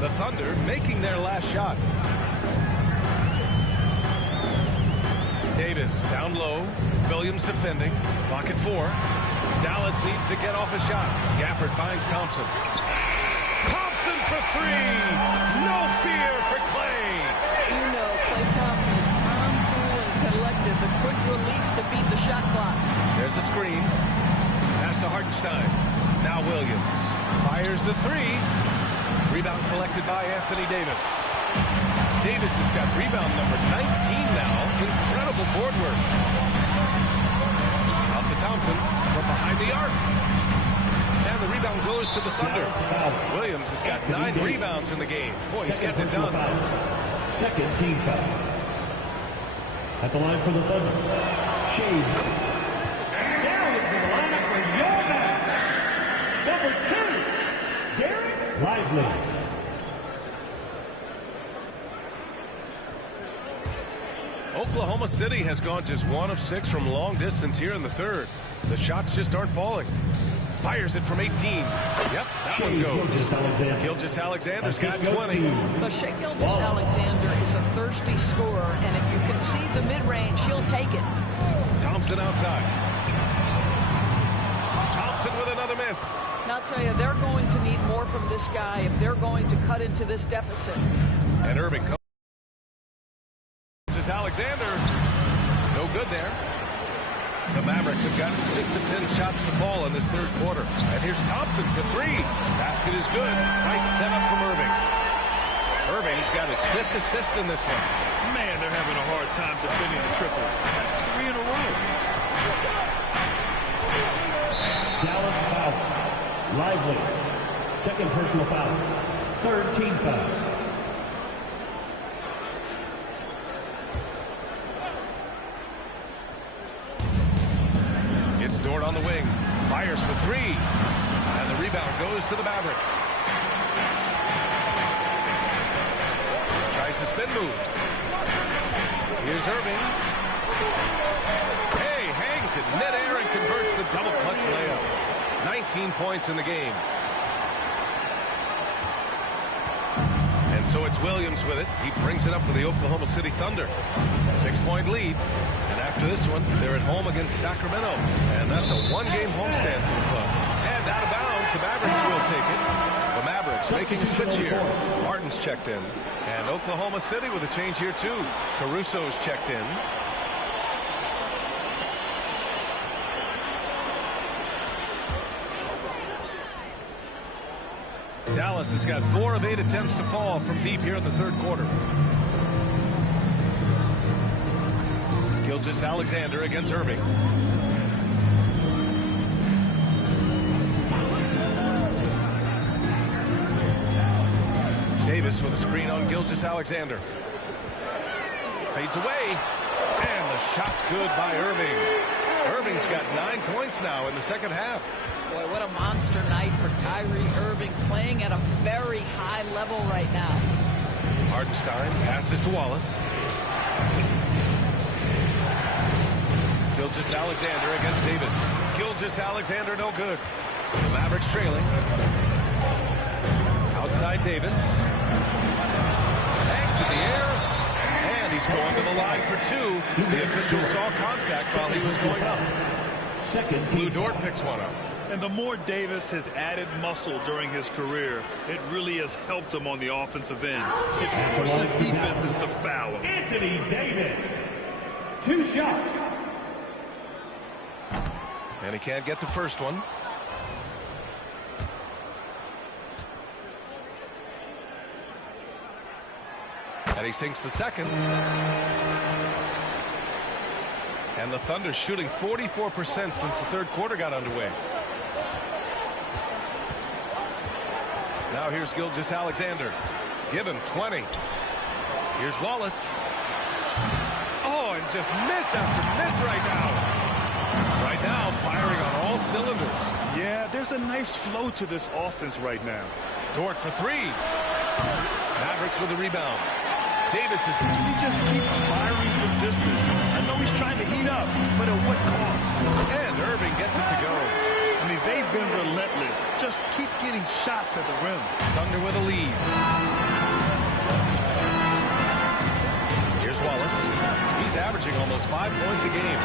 The Thunder making their last shot. Davis down low. Williams defending. Clock at 4. Dallas needs to get off a shot. Gafford finds Thompson. Thompson for three. No fear for Klay. You know, Klay Thompson is calm, cool, and collected. The quick release to beat the shot clock. There's a screen. Pass to Hartenstein. Now Williams fires the three. Rebound collected by Anthony Davis. Davis has got rebound number 19 now. Incredible board work. Out to Thompson from behind the arc. And the rebound goes to the Thunder. Williams has got 9 rebounds in the game. Boy, he's getting it done. Second team foul. At the line for the Thunder, Shai. Down into the lineup for your man. Number 2, Derek Lively. Oklahoma City has gone just 1 of 6 from long distance here in the third. The shots just aren't falling. Fires it from 18. Yep, that one goes. Gilgeous-Alexander's got 20. But Shai Gilgeous-Alexander is a thirsty scorer, and if you can see the mid-range, he'll take it. Thompson outside. Thompson with another miss. And I'll tell you, they're going to need more from this guy if they're going to cut into this deficit. And Irving comes. Alexander, no good there. The Mavericks have got 6 of 10 shots to fall in this third quarter. And here's Thompson for 3. Basket is good. Nice setup from Irving. Irving's got his 5th assist in this one. Man, they're having a hard time defending the triple. That's 3 in a row. Dallas foul. Lively. Second personal foul. Third team foul. Dort on the wing, fires for 3, and the rebound goes to the Mavericks. Tries to spin move. Here's Irving. Hey, hangs it midair and converts the double clutch layup. 19 points in the game. And so it's Williams with it. He brings it up for the Oklahoma City Thunder. 6-point lead. And after this one, they're at home against Sacramento. And that's a 1-game homestand for the club. And out of bounds, the Mavericks will take it. The Mavericks making a switch here. Martin's checked in. And Oklahoma City with a change here, too. Caruso's checked in. Dallas has got 4 of 8 attempts to fall from deep here in the third quarter. Gilgeous-Alexander against Irving. Davis with a screen on Gilgeous-Alexander. Fades away. And the shot's good by Irving. Irving's got 9 points now in the second half. Boy, what a monster night for Kyrie Irving, playing at a very high level right now. Hartenstein passes to Wallace. Gilgeous-Alexander against Davis. Gilgeous-Alexander no good. The Mavericks trailing. Outside Davis. Hangs in the air. And he's going to the line for 2. The official saw contact while he was going up. Luguentz Dort picks one up. And the more Davis has added muscle during his career, it really has helped him on the offensive end. It forces defenses to foul him. Anthony Davis. 2 shots. And he can't get the first one. And he sinks the second. And the Thunder shooting 44% since the third quarter got underway. Now here's Gilgeous-Alexander. Give him 20. Here's Wallace. Oh, and just miss after miss right now. Right now, firing on all cylinders. Yeah, there's a nice flow to this offense right now. Dort for 3. Mavericks with the rebound. Davis is... He just keeps firing from distance. I know he's trying to heat up, but at what cost? And Irving gets it to go. I mean, they've been relentless. Just keep getting shots at the rim. Thunder with a lead. Here's Wallace. He's averaging almost 5 points a game.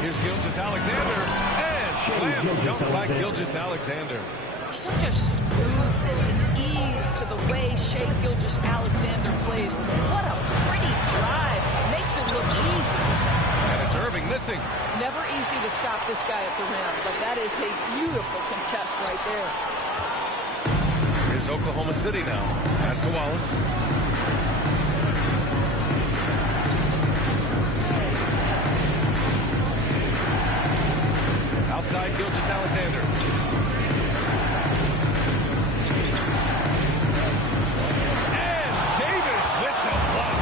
Here's Gilgeous-Alexander. And Slam dunk by Gilgeous-Alexander. Such a smoothness and ease to the way Shai Gilgeous-Alexander plays. What a pretty drive. Makes it look easy. And it's Irving missing. Never easy to stop this guy at the rim, but that is a beautiful contest right there. Here's Oklahoma City now. Pass to Wallace. Outside Gilgeous-Alexander. And Davis with the block.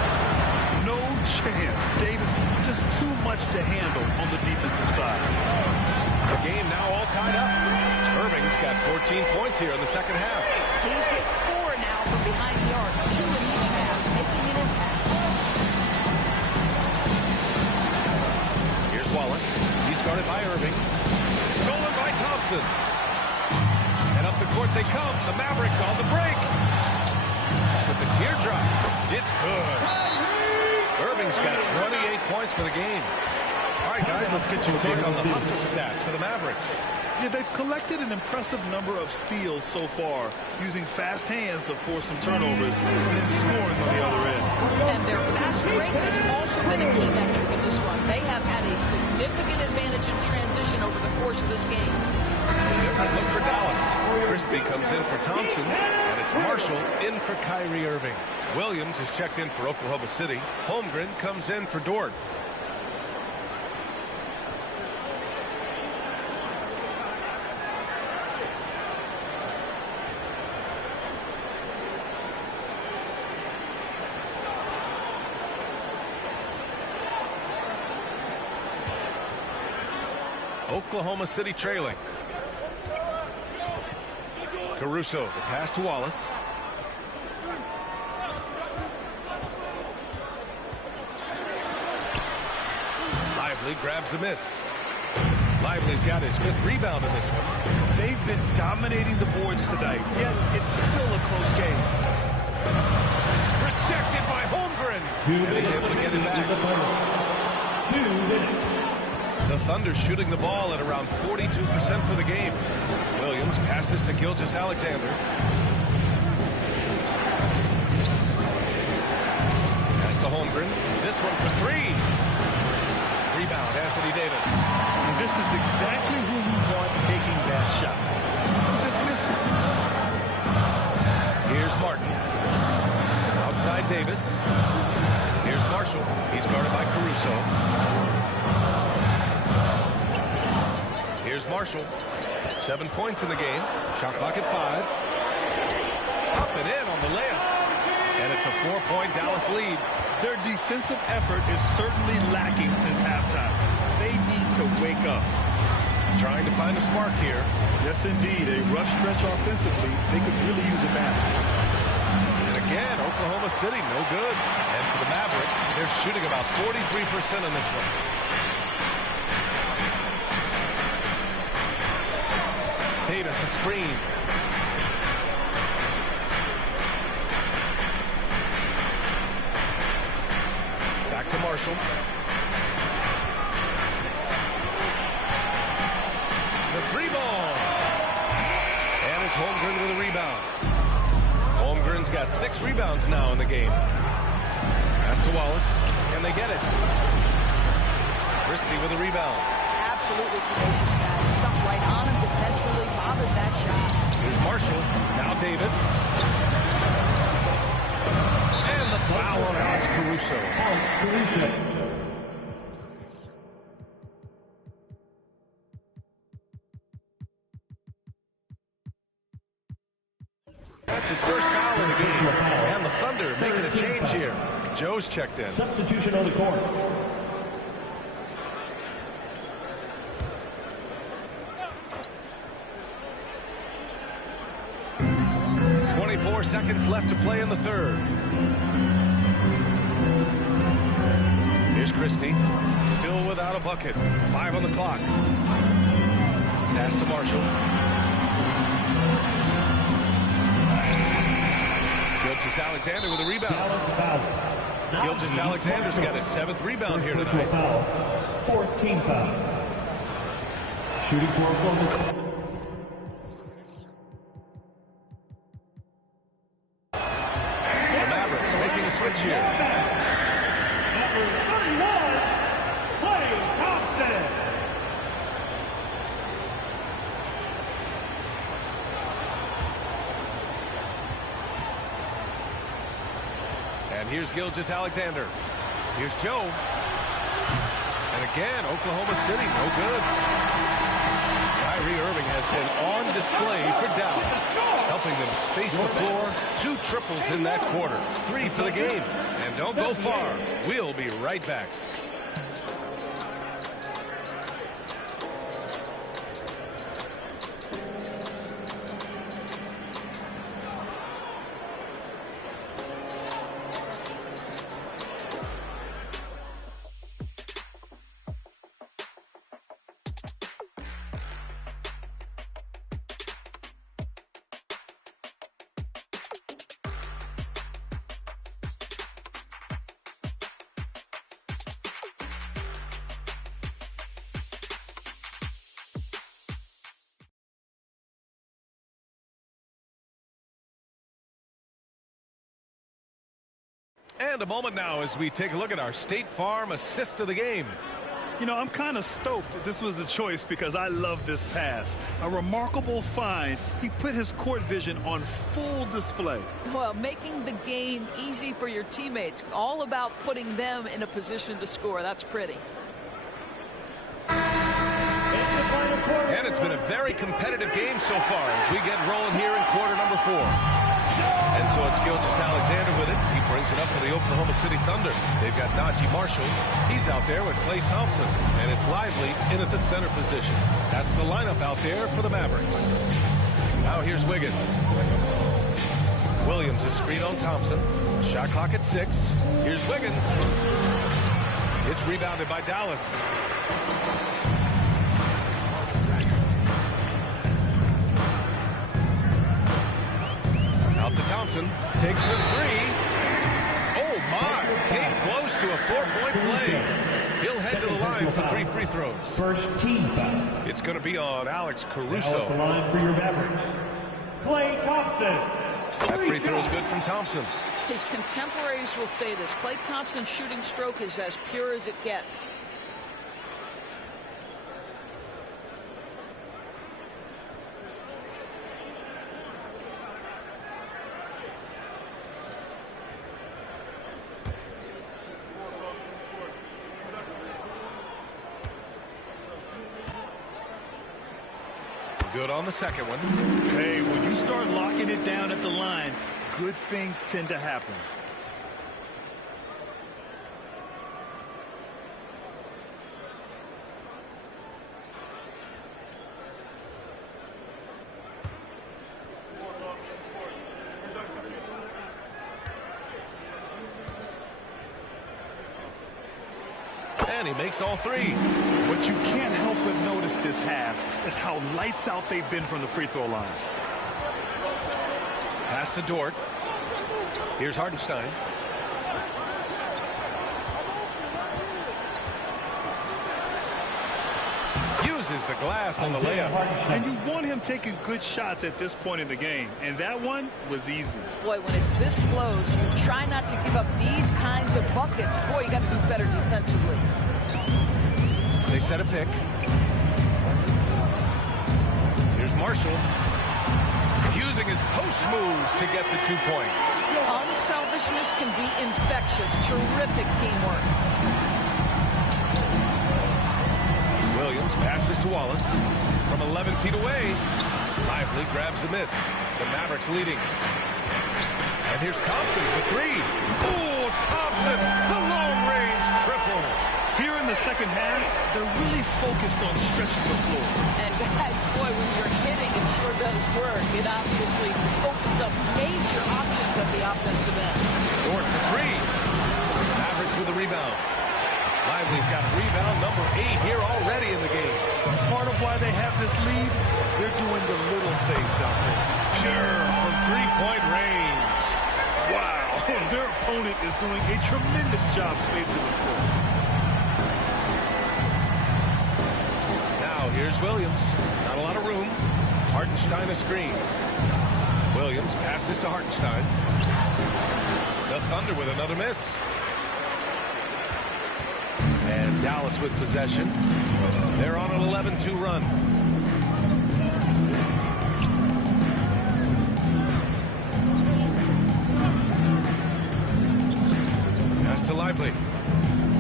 No chance. Davis just too much to handle on the defensive side. The game now all tied up. Irving's got 14 points here in the second half. He's hit 4 now from behind the arc, 2 in each half, making an impact. Here's Wallace. He's guarded by Irving. Stolen by Thompson. And up the court they come. The Mavericks on the break. With the teardrop. It's good. Irving's got 28 points for the game. All right, guys, let's get your take on the hustle stats for the Mavericks. Yeah, they've collected an impressive number of steals so far, using fast hands to force some turnovers and then scoring on the other end. And their fast break has also been a key metric in this run. They have had a significant advantage in transition over the course of this game. Different look for Dallas. Christie comes in for Thompson, and it's Marshall in for Kyrie Irving. Williams is checked in for Oklahoma City. Holmgren comes in for Dort. Oklahoma City trailing. Caruso, the pass to Wallace. Lively grabs the miss. Lively's got his 5th rebound in this one. They've been dominating the boards tonight, yet it's still a close game. Rejected by Holmgren. And he's able to get it back. 2 minutes. The Thunder shooting the ball at around 42% for the game. Williams passes to Gilgeous-Alexander. Pass to Holmgren. This one for 3. Rebound, Anthony Davis. And this is exactly who we want taking that shot. Just missed it. Here's Martin. Outside Davis. Here's Marshall. He's guarded by Caruso. Here's Marshall. 7 points in the game. Shot clock at 5. Up and in on the layup. And it's a 4-point Dallas lead. Their defensive effort is certainly lacking since halftime. They need to wake up. Trying to find a spark here. Yes, indeed. A rough stretch offensively. They could really use a basket. And again, Oklahoma City, no good. And for the Mavericks, they're shooting about 43% in this one. Davis, a screen. Back to Marshall. The 3-ball. And it's Holmgren with a rebound. Holmgren's got 6 rebounds now in the game. Pass to Wallace. Can they get it? Christie with a rebound. Absolutely tenacious pass. Stuck right on him defensively. Bothered that shot. Here's Marshall. Now Davis. And the foul on Alex Caruso. That's his first foul in the game. And the Thunder making a change here. Joe's checked in. Substitution on the court. 24 seconds left to play in the third. Here's Christie. Still without a bucket. 5 on the clock. Pass to Marshall. Gilgeous-Alexander with a rebound. Gilgeous-Alexander's got his 7th rebound here tonight. Foul. 4th team foul. Shooting for Oklahoma. The Mavericks making a switch here. Number 31, Klay Thompson. And here's Gilgeous-Alexander. Here's Joe. And again, Oklahoma City, no good. Kyrie Irving has been on display for Dallas, helping them space the floor. 2 triples in that quarter. 3 for the game. And don't go far. We'll be right back. And a moment now as we take a look at our State Farm assist of the game. You know, I'm kind of stoked that this was a choice because I love this pass. A remarkable find. He put his court vision on full display. Well, making the game easy for your teammates. All about putting them in a position to score. That's pretty. And it's been a very competitive game so far as we get rolling here in quarter number 4. And so it's Gilgeous-Alexander with it. He brings it up for the Oklahoma City Thunder. They've got Najee Marshall. He's out there with Klay Thompson. And it's Lively in at the center position. That's the lineup out there for the Mavericks. Now here's Wiggins. Williams is screen on Thompson. Shot clock at 6. Here's Wiggins. It's rebounded by Dallas. Out to Thompson. Takes the 3. Oh, my. Came close to a 4-point play. He'll head to the line for 3 free throws. First team foul. It's going to be on Alex Caruso. Now at the line for your Mavericks, Klay Thompson. That free throw is good from Thompson. His contemporaries will say this. Klay Thompson's shooting stroke is as pure as it gets. Good on the second one. Hey, when you start locking it down at the line, good things tend to happen. And he makes all 3. What you can't help but notice this half is how lights out they've been from the free throw line. Pass to Dort. Here's Hartenstein. Uses the glass on the layup. And you want him taking good shots at this point in the game. And that one was easy. Boy, when it's this close, you try not to give up these kinds of buckets. Boy, you got to do better defensively. They set a pick. Here's Marshall. Using his post moves to get the 2 points. Unselfishness can be infectious. Terrific teamwork. Williams passes to Wallace. From 11 feet away. Lively grabs the miss. The Mavericks leading. And here's Thompson for 3. Oh, Thompson! The long-range triple. Here in the second half, they're really focused on stretching the floor. And guys, boy, when you're hitting, it sure does work. It obviously opens up major options at the offensive end. Dort for 3. Mavericks with the rebound. Lively's got rebound number 8 here already in the game. Part of why they have this lead, they're doing the little things out there. Pure from 3-point range. Wow, their opponent is doing a tremendous job spacing the floor. Here's Williams. Not a lot of room. Hartenstein a screen. Williams passes to Hartenstein. The Thunder with another miss. And Dallas with possession. They're on an 11-2 run. Pass to Lively.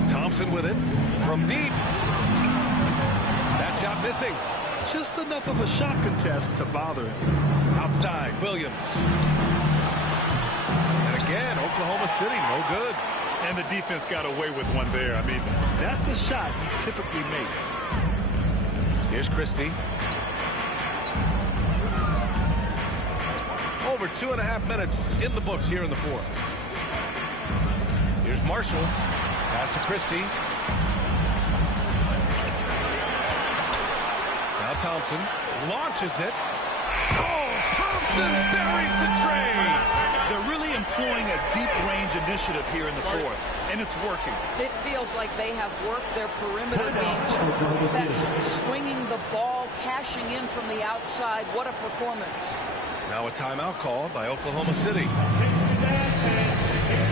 Thompson with it from deep. That shot missing. Just enough of a shot contest to bother him. Outside, Williams. And again, Oklahoma City, no good. And the defense got away with one there. I mean, that's a shot he typically makes. Here's Christie. Over 2.5 minutes in the books here in the fourth. Here's Marshall. Pass to Christie. Now Thompson launches it. Oh, Thompson buries the trade. They're really employing a deep-range initiative here in the fourth, and it's working. It feels like they have worked their perimeter game to perfection. Swinging the ball, cashing in from the outside. What a performance. Now a timeout called by Oklahoma City.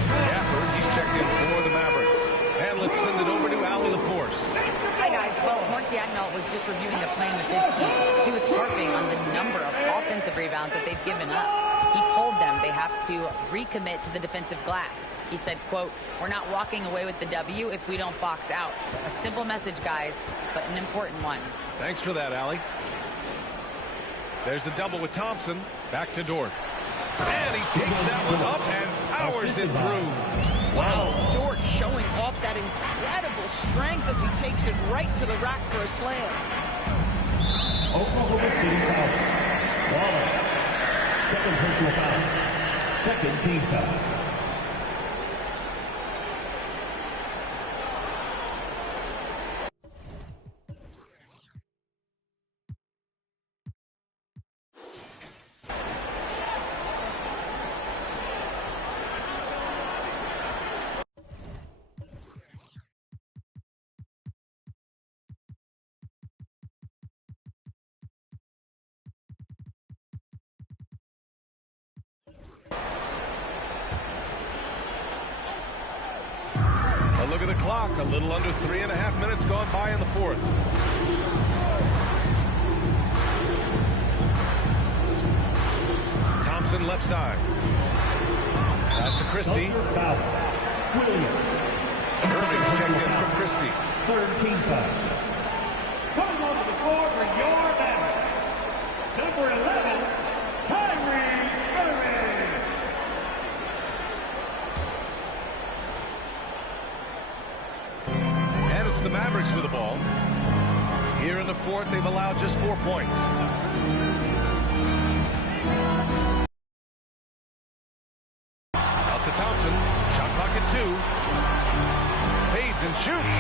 Gafford, he's checked in for the Mavericks. And let's send it over to Allie LaForce. Hi, guys. Well, Mark Dagnall was just reviewing the plan with his team. He was harping on the number of offensive rebounds that they've given up. He told them they have to recommit to the defensive glass. He said, quote, "We're not walking away with the W if we don't box out." A simple message, guys, but an important one. Thanks for that, Allie. There's the double with Thompson. Back to Dort. And he takes that one up and powers it through. Wow. Dort showing off that incredible strength as he takes it right to the rack for a slam. Oklahoma City foul. Wallace. Second personal foul. Second team foul. Look at the clock. A little under 3.5 minutes gone by in the fourth. Thompson left side. Pass to Christie. Irving's checked in from Christie. Third team foul. Coming onto the court for your Mavericks. Number 11, Kyrie Irving. And it's the Mavericks with the ball. Here in the fourth, they've allowed just 4 points. Out to Thompson. Shot clock at 2. Fades and shoots.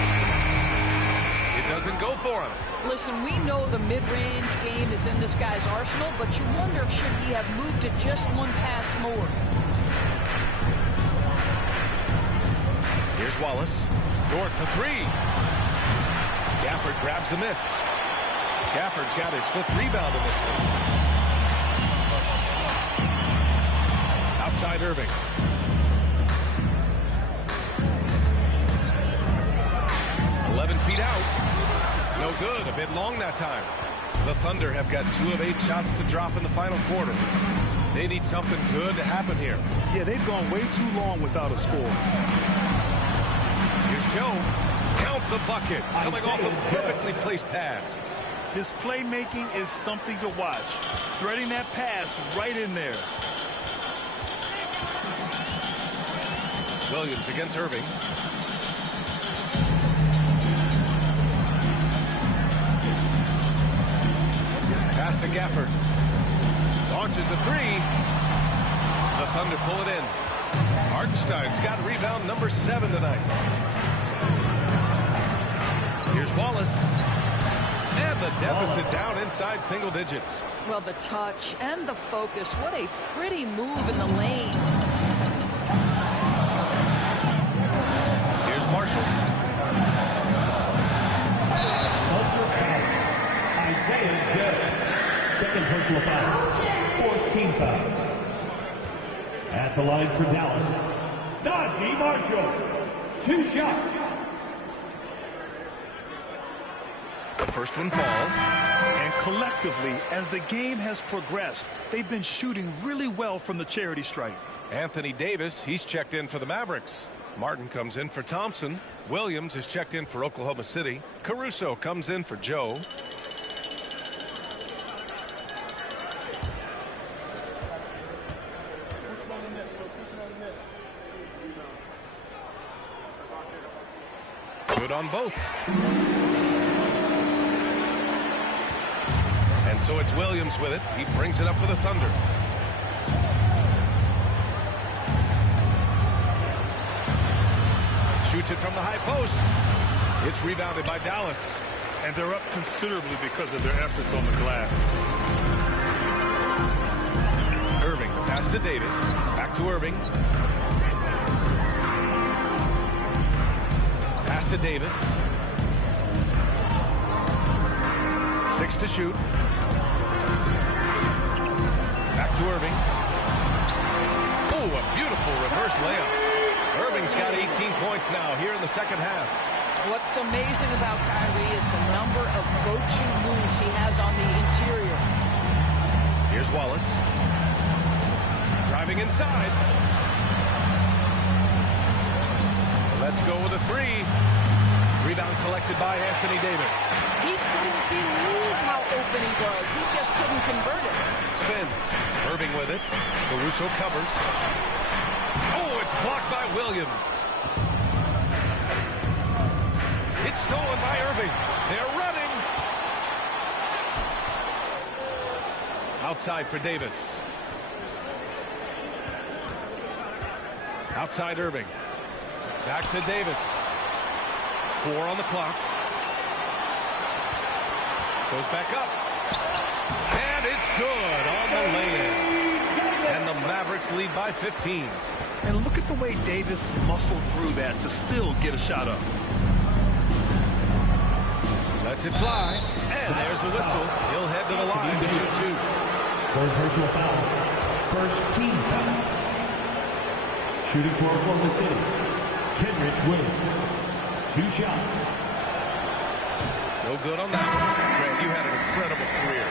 It doesn't go for him. Listen, we know the mid-range game is in this guy's arsenal, but you wonder, should he have moved it just one pass more? Here's Wallace. Dort for 3. Gafford grabs the miss. Gafford's got his 5th rebound in this one. Outside Irving. Feet out. No good. A bit long that time. The Thunder have got 2 of 8 shots to drop in the final quarter. They need something good to happen here. Yeah, they've gone way too long without a score. Here's Joe. Count the bucket. Coming off a perfectly placed pass. His playmaking is something to watch. Threading that pass right in there. Williams against Irving. Pass to Gafford. Launches a 3. The Thunder pull it in. Hartenstein's got rebound number 7 tonight. Here's Wallace. And the deficit down inside single digits. Well, the touch and the focus. What a pretty move in the lane. Here's Marshall. Second personal foul. Fourth team foul. At the line for Dallas, Najee Marshall. 2 shots. The first one falls. And collectively, as the game has progressed, they've been shooting really well from the charity stripe. Anthony Davis, he's checked in for the Mavericks. Martin comes in for Thompson. Williams is checked in for Oklahoma City. Caruso comes in for Joe. Good on both. And so it's Williams with it. He brings it up for the Thunder. Shoots it from the high post. It's rebounded by Dallas. And they're up considerably because of their efforts on the glass. Irving, the pass to Davis. Back to Irving. Pass to Davis. 6 to shoot. Back to Irving. Oh, a beautiful reverse layup. Irving's got 18 points now here in the second half. What's amazing about Kyrie is the number of go-to moves he has on the interior. Here's Wallace. Driving inside. Let's go with a 3. Rebound collected by Anthony Davis. He couldn't believe how open he was. He just couldn't convert it. Spins. Irving with it. Caruso covers. Oh, it's blocked by Williams. It's stolen by Irving. They're running. Outside for Davis. Outside Irving. Back to Davis. 4 on the clock. Goes back up. And it's good on the lay-in. And the Mavericks lead by 15. And look at the way Davis muscled through that to still get a shot up. Lets it fly. And there's the whistle. He'll head to the line to shoot 2. Third personal foul. First team foul. Shooting for Oklahoma City, Kenrich Williams. 2 shots. No good on that one. Grant, you had an incredible career.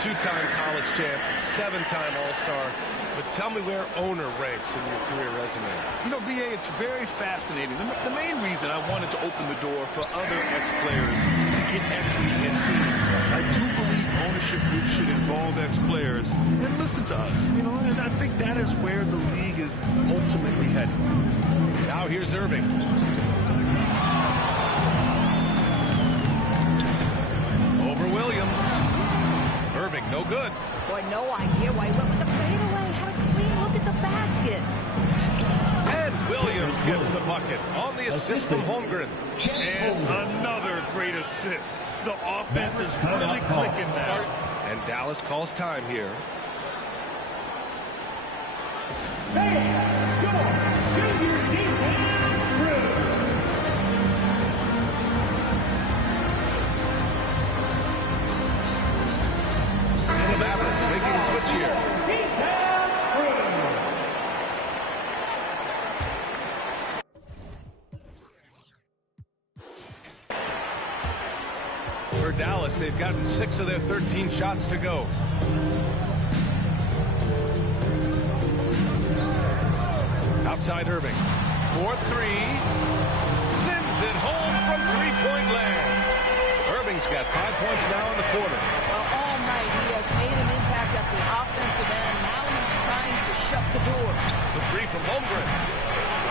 2-time college champ, 7-time All-Star. But tell me where owner ranks in your career resume. You know, B.A., it's very fascinating. The main reason I wanted to open the door for other ex-players to get equity in teams. I do believe ownership groups should involve ex-players and listen to us. You know, and I think that is where the league is ultimately heading. Now here's Irving. Over Williams. Irving, no good. Boy, no idea why he went with the fadeaway. Had a clean look at the basket. And Williams gets the bucket on the assist from Holmgren. And another great assist. The offense is really clicking now. And Dallas calls time here. And the Mavericks making a switch here. For Dallas, they've gotten 6 of their 13 shots to go. Outside Irving. 4-3. Sends it home from three-point land. Irving's got 5 points now in the quarter. Well, all night he has made an impact at the offensive end. Now he's trying to shut the door. The 3 from Holmgren.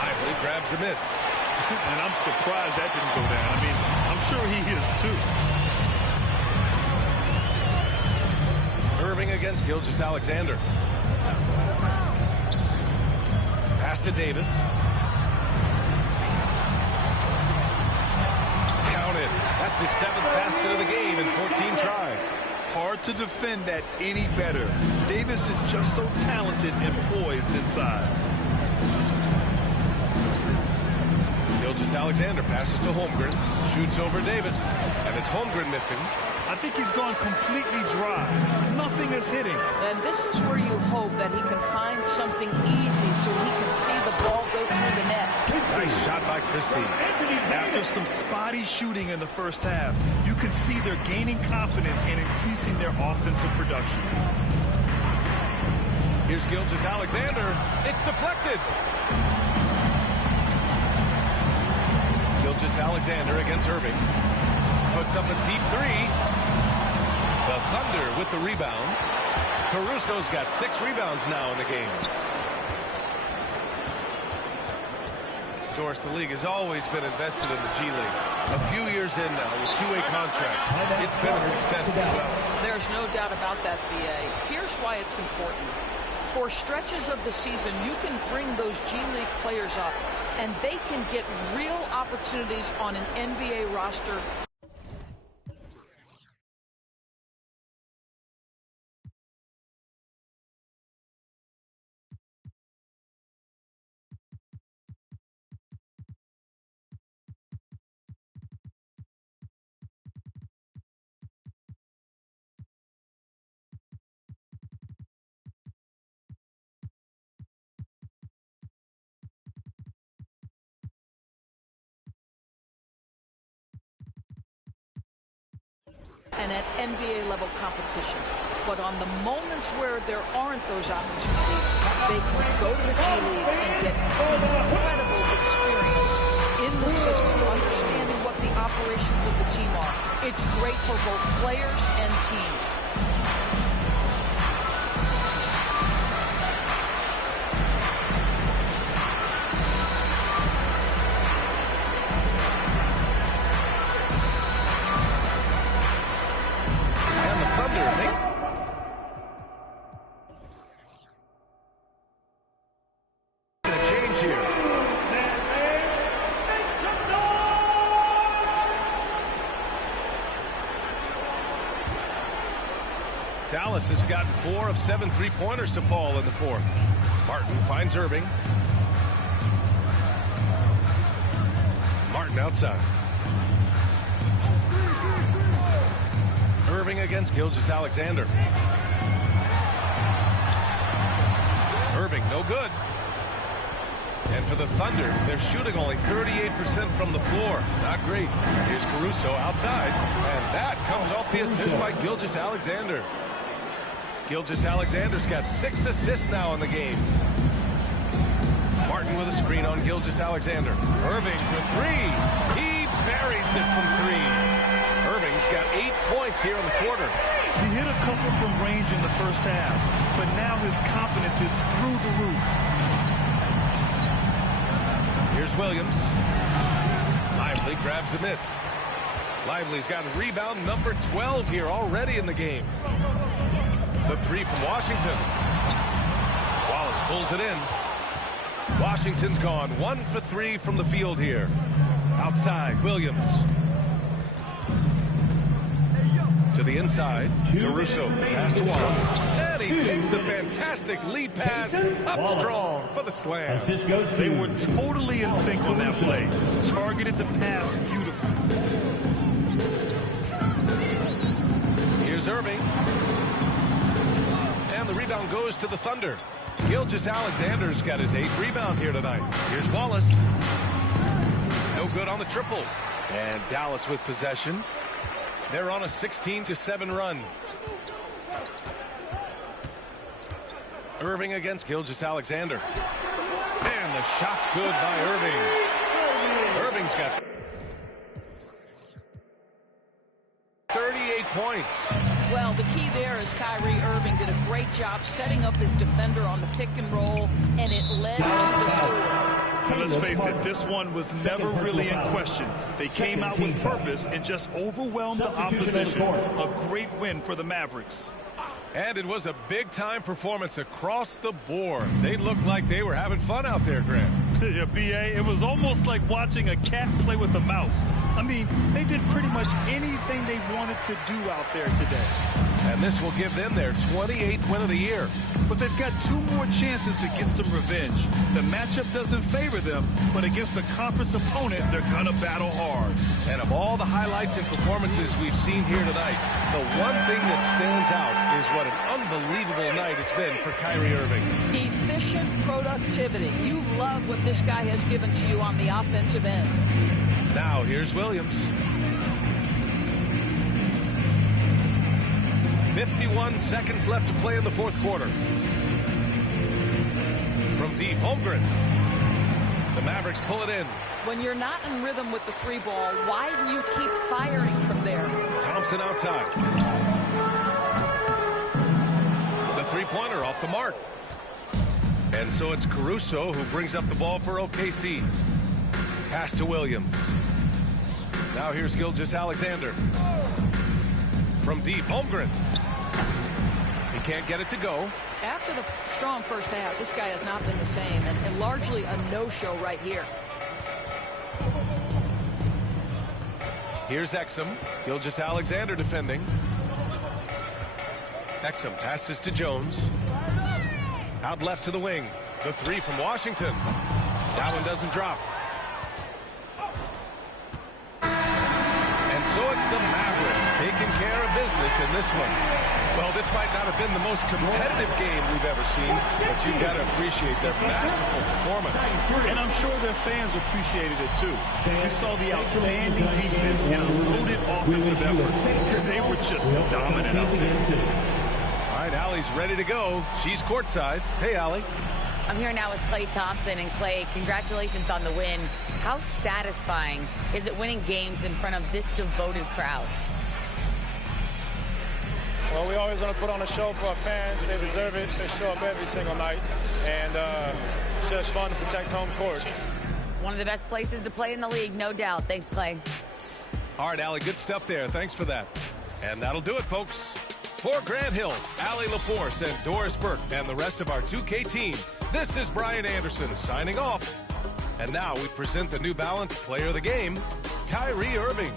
Lively grabs the miss. And I'm surprised that didn't go down. I mean, I'm sure he is too. Irving against Gilgeous-Alexander. Pass to Davis. Counted. That's his 7th basket of the game in 14 tries. Hard to defend that any better. Davis is just so talented and poised inside. Gilgeous-Alexander passes to Holmgren. Shoots over Davis. And it's Holmgren missing. I think he's gone completely dry. Nothing is hitting. And this is where you hope that he can find something easy so he can see the ball go through the net. Nice shot by Christie. After some spotty shooting in the first half, you can see they're gaining confidence and increasing their offensive production. Here's Gilgeous-Alexander. It's deflected. Gilgeous-Alexander against Irving. Puts up a deep three. The Thunder with the rebound. Caruso's got 6 rebounds now in the game. Of course, the league has always been invested in the G League. A few years in now with 2-way contracts. It's been a success as well. There's no doubt about that, BA. Here's why it's important. For stretches of the season, you can bring those G League players up, and they can get real opportunities on an NBA roster. And at NBA level competition. But on the moments where there aren't those opportunities, they can go to the G League and get incredible experience in the system, understanding what the operations of the team are. It's great for both players and teams. Dallas has gotten 4 of 7 3-pointers to fall in the fourth. Martin finds Irving. Martin outside. Irving against Gilgeous-Alexander. Irving, no good. And for the Thunder, they're shooting only 38% from the floor. Not great. Here's Caruso outside. And that comes off the assist by Gilgeous-Alexander. Gilgeous-Alexander's got 6 assists now in the game. Martin with a screen on Gilgeous-Alexander. Irving for 3. He buries it from 3. Irving's got 8 points here in the quarter. He hit a couple from range in the first half, but now his confidence is through the roof. Here's Williams. Lively grabs a miss. Lively's got rebound number 12 here already in the game. The 3 from Washington. Wallace pulls it in. Washington's gone 1 for 3 from the field here. Outside, Williams. To the inside, Caruso. Pass to Wallace. And he takes the fantastic lead pass up strong for the slam. They were totally in sync on that play. Targeted the pass beautifully. Here's Irving. And the rebound goes to the Thunder. Gilgeous-Alexander's got his 8th rebound here tonight. Here's Wallace. No good on the triple. And Dallas with possession. They're on a 16-7 run. Irving against Gilgeous-Alexander. And the shot's good by Irving. Irving's got 38 points. Well, the key there is Kyrie Irving did a great job setting up his defender on the pick and roll, and it led to the score. And let's face it, this one was never really in question. They came out with purpose and just overwhelmed the opposition. A great win for the Mavericks. And it was a big-time performance across the board. They looked like they were having fun out there, Grant. Yeah, B.A., it was almost like watching a cat play with a mouse. I mean, they did pretty much anything they wanted to do out there today. And this will give them their 28th win of the year. But they've got 2 more chances to get some revenge. The matchup doesn't favor them, but against a conference opponent, they're going to battle hard. And of all the highlights and performances we've seen here tonight, the one thing that stands out is what an unbelievable night it's been for Kyrie Irving. Efficient productivity. You love what this guy has given to you on the offensive end. Now here's Williams. 51 seconds left to play in the fourth quarter. From deep, Holmgren. The Mavericks pull it in. When you're not in rhythm with the 3 ball, why do you keep firing from there? Thompson outside. The 3-pointer off the mark. And so it's Caruso who brings up the ball for OKC. Pass to Williams. Now here's Gilgeous-Alexander. From deep, Holmgren. He can't get it to go. After the strong first half, this guy has not been the same, and largely a no-show right here. Here's Exum. Gilgeous-Alexander defending. Exum passes to Jones. Out left to the wing. The 3 from Washington. That one doesn't drop. And so it's the Mavericks taking care of business in this one. Well, this might not have been the most competitive game we've ever seen, but you've got to appreciate their masterful performance. And I'm sure their fans appreciated it too. We saw the outstanding defense and a loaded offensive effort. They were just dominant out there. All right, Allie's ready to go. She's courtside. Hey, Allie. I'm here now with Klay Thompson. And Klay, congratulations on the win. How satisfying is it winning games in front of this devoted crowd? Well, we always want to put on a show for our fans. They deserve it. They show up every single night. And it's just fun to protect home court. It's one of the best places to play in the league, no doubt. Thanks, Klay. All right, Allie, good stuff there. Thanks for that. And that'll do it, folks. For Grant Hill, Allie LaForce, and Doris Burke, and the rest of our 2K team, this is Brian Anderson signing off. And now we present the New Balance Player of the Game, Kyrie Irving.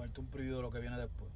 para ponerte un preview de lo que viene después.